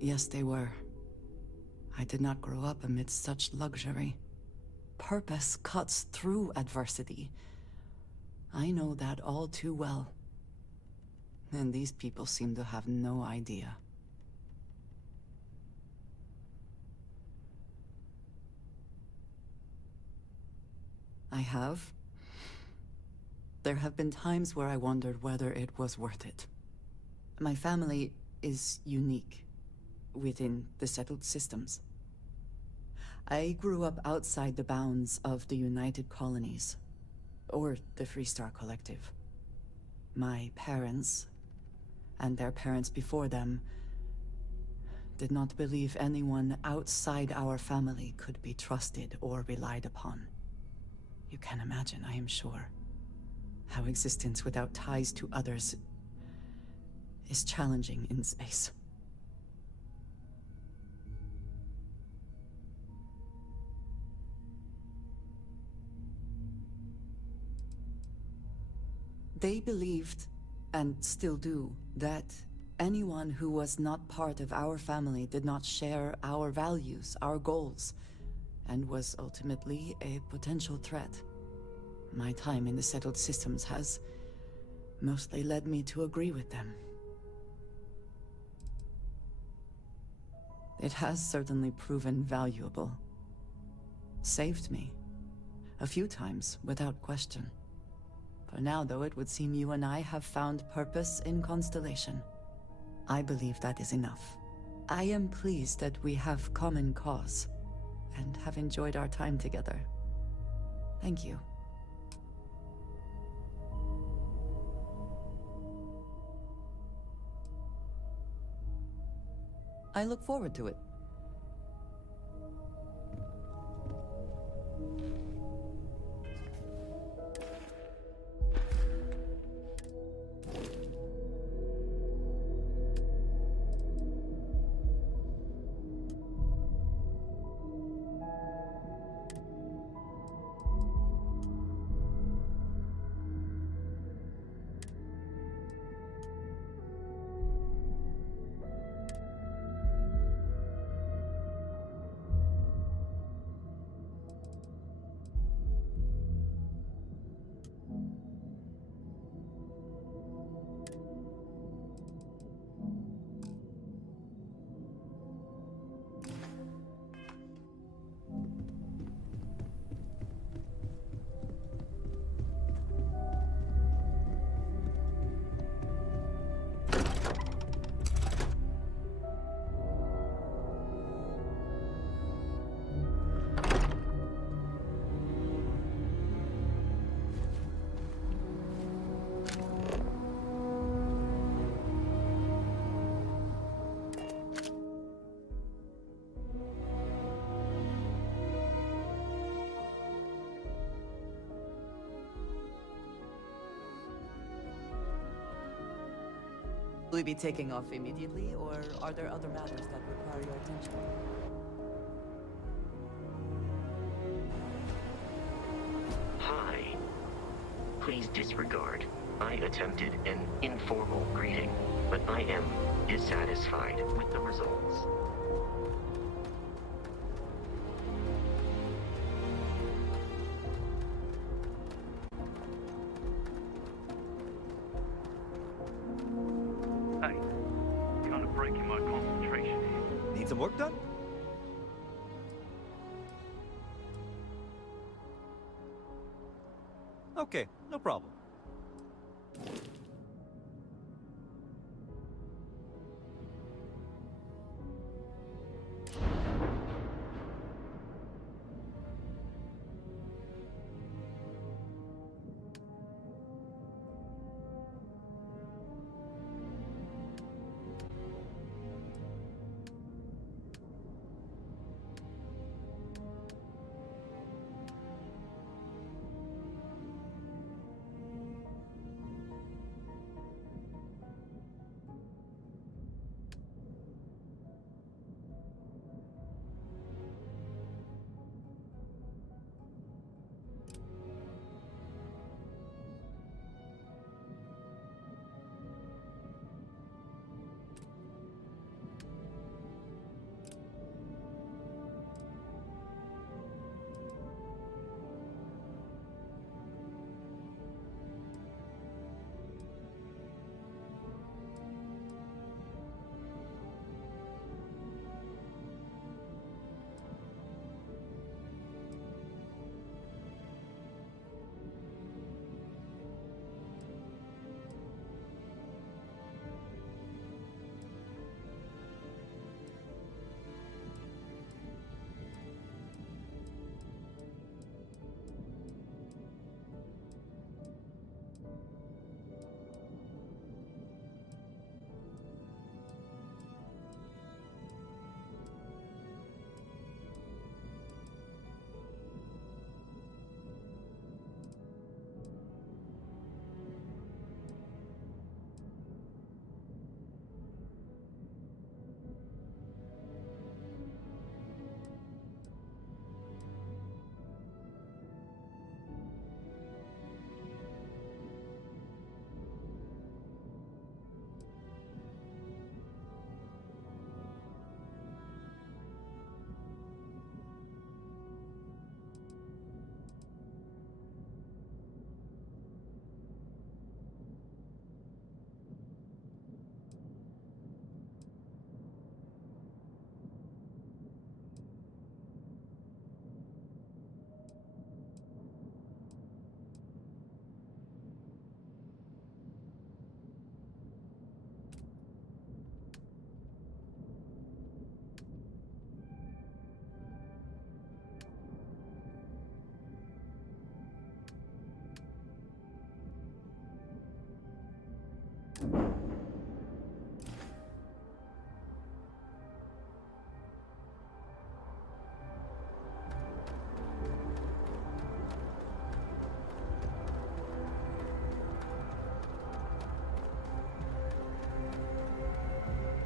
Yes, they were. I did not grow up amidst such luxury. Purpose cuts through adversity. I know that all too well. And these people seem to have no idea. I have. There have been times where I wondered whether it was worth it. My family is unique within the settled systems. I grew up outside the bounds of the United Colonies, or the Freestar Collective. My parents, and their parents before them, did not believe anyone outside our family could be trusted or relied upon. You can imagine, I am sure, how existence without ties to others is challenging in space. They believed, and still do, that anyone who was not part of our family did not share our values, our goals, and was ultimately a potential threat. My time in the settled systems has mostly led me to agree with them. It has certainly proven valuable. Saved me. A few times, without question. For now, though, it would seem you and I have found purpose in Constellation. I believe that is enough. I am pleased that we have common cause, and have enjoyed our time together. Thank you. I look forward to it. Will we be taking off immediately, or are there other matters that require your attention? Hi. Please disregard. I attempted an informal greeting, but I am dissatisfied with the results. Need some work done? Okay, no problem.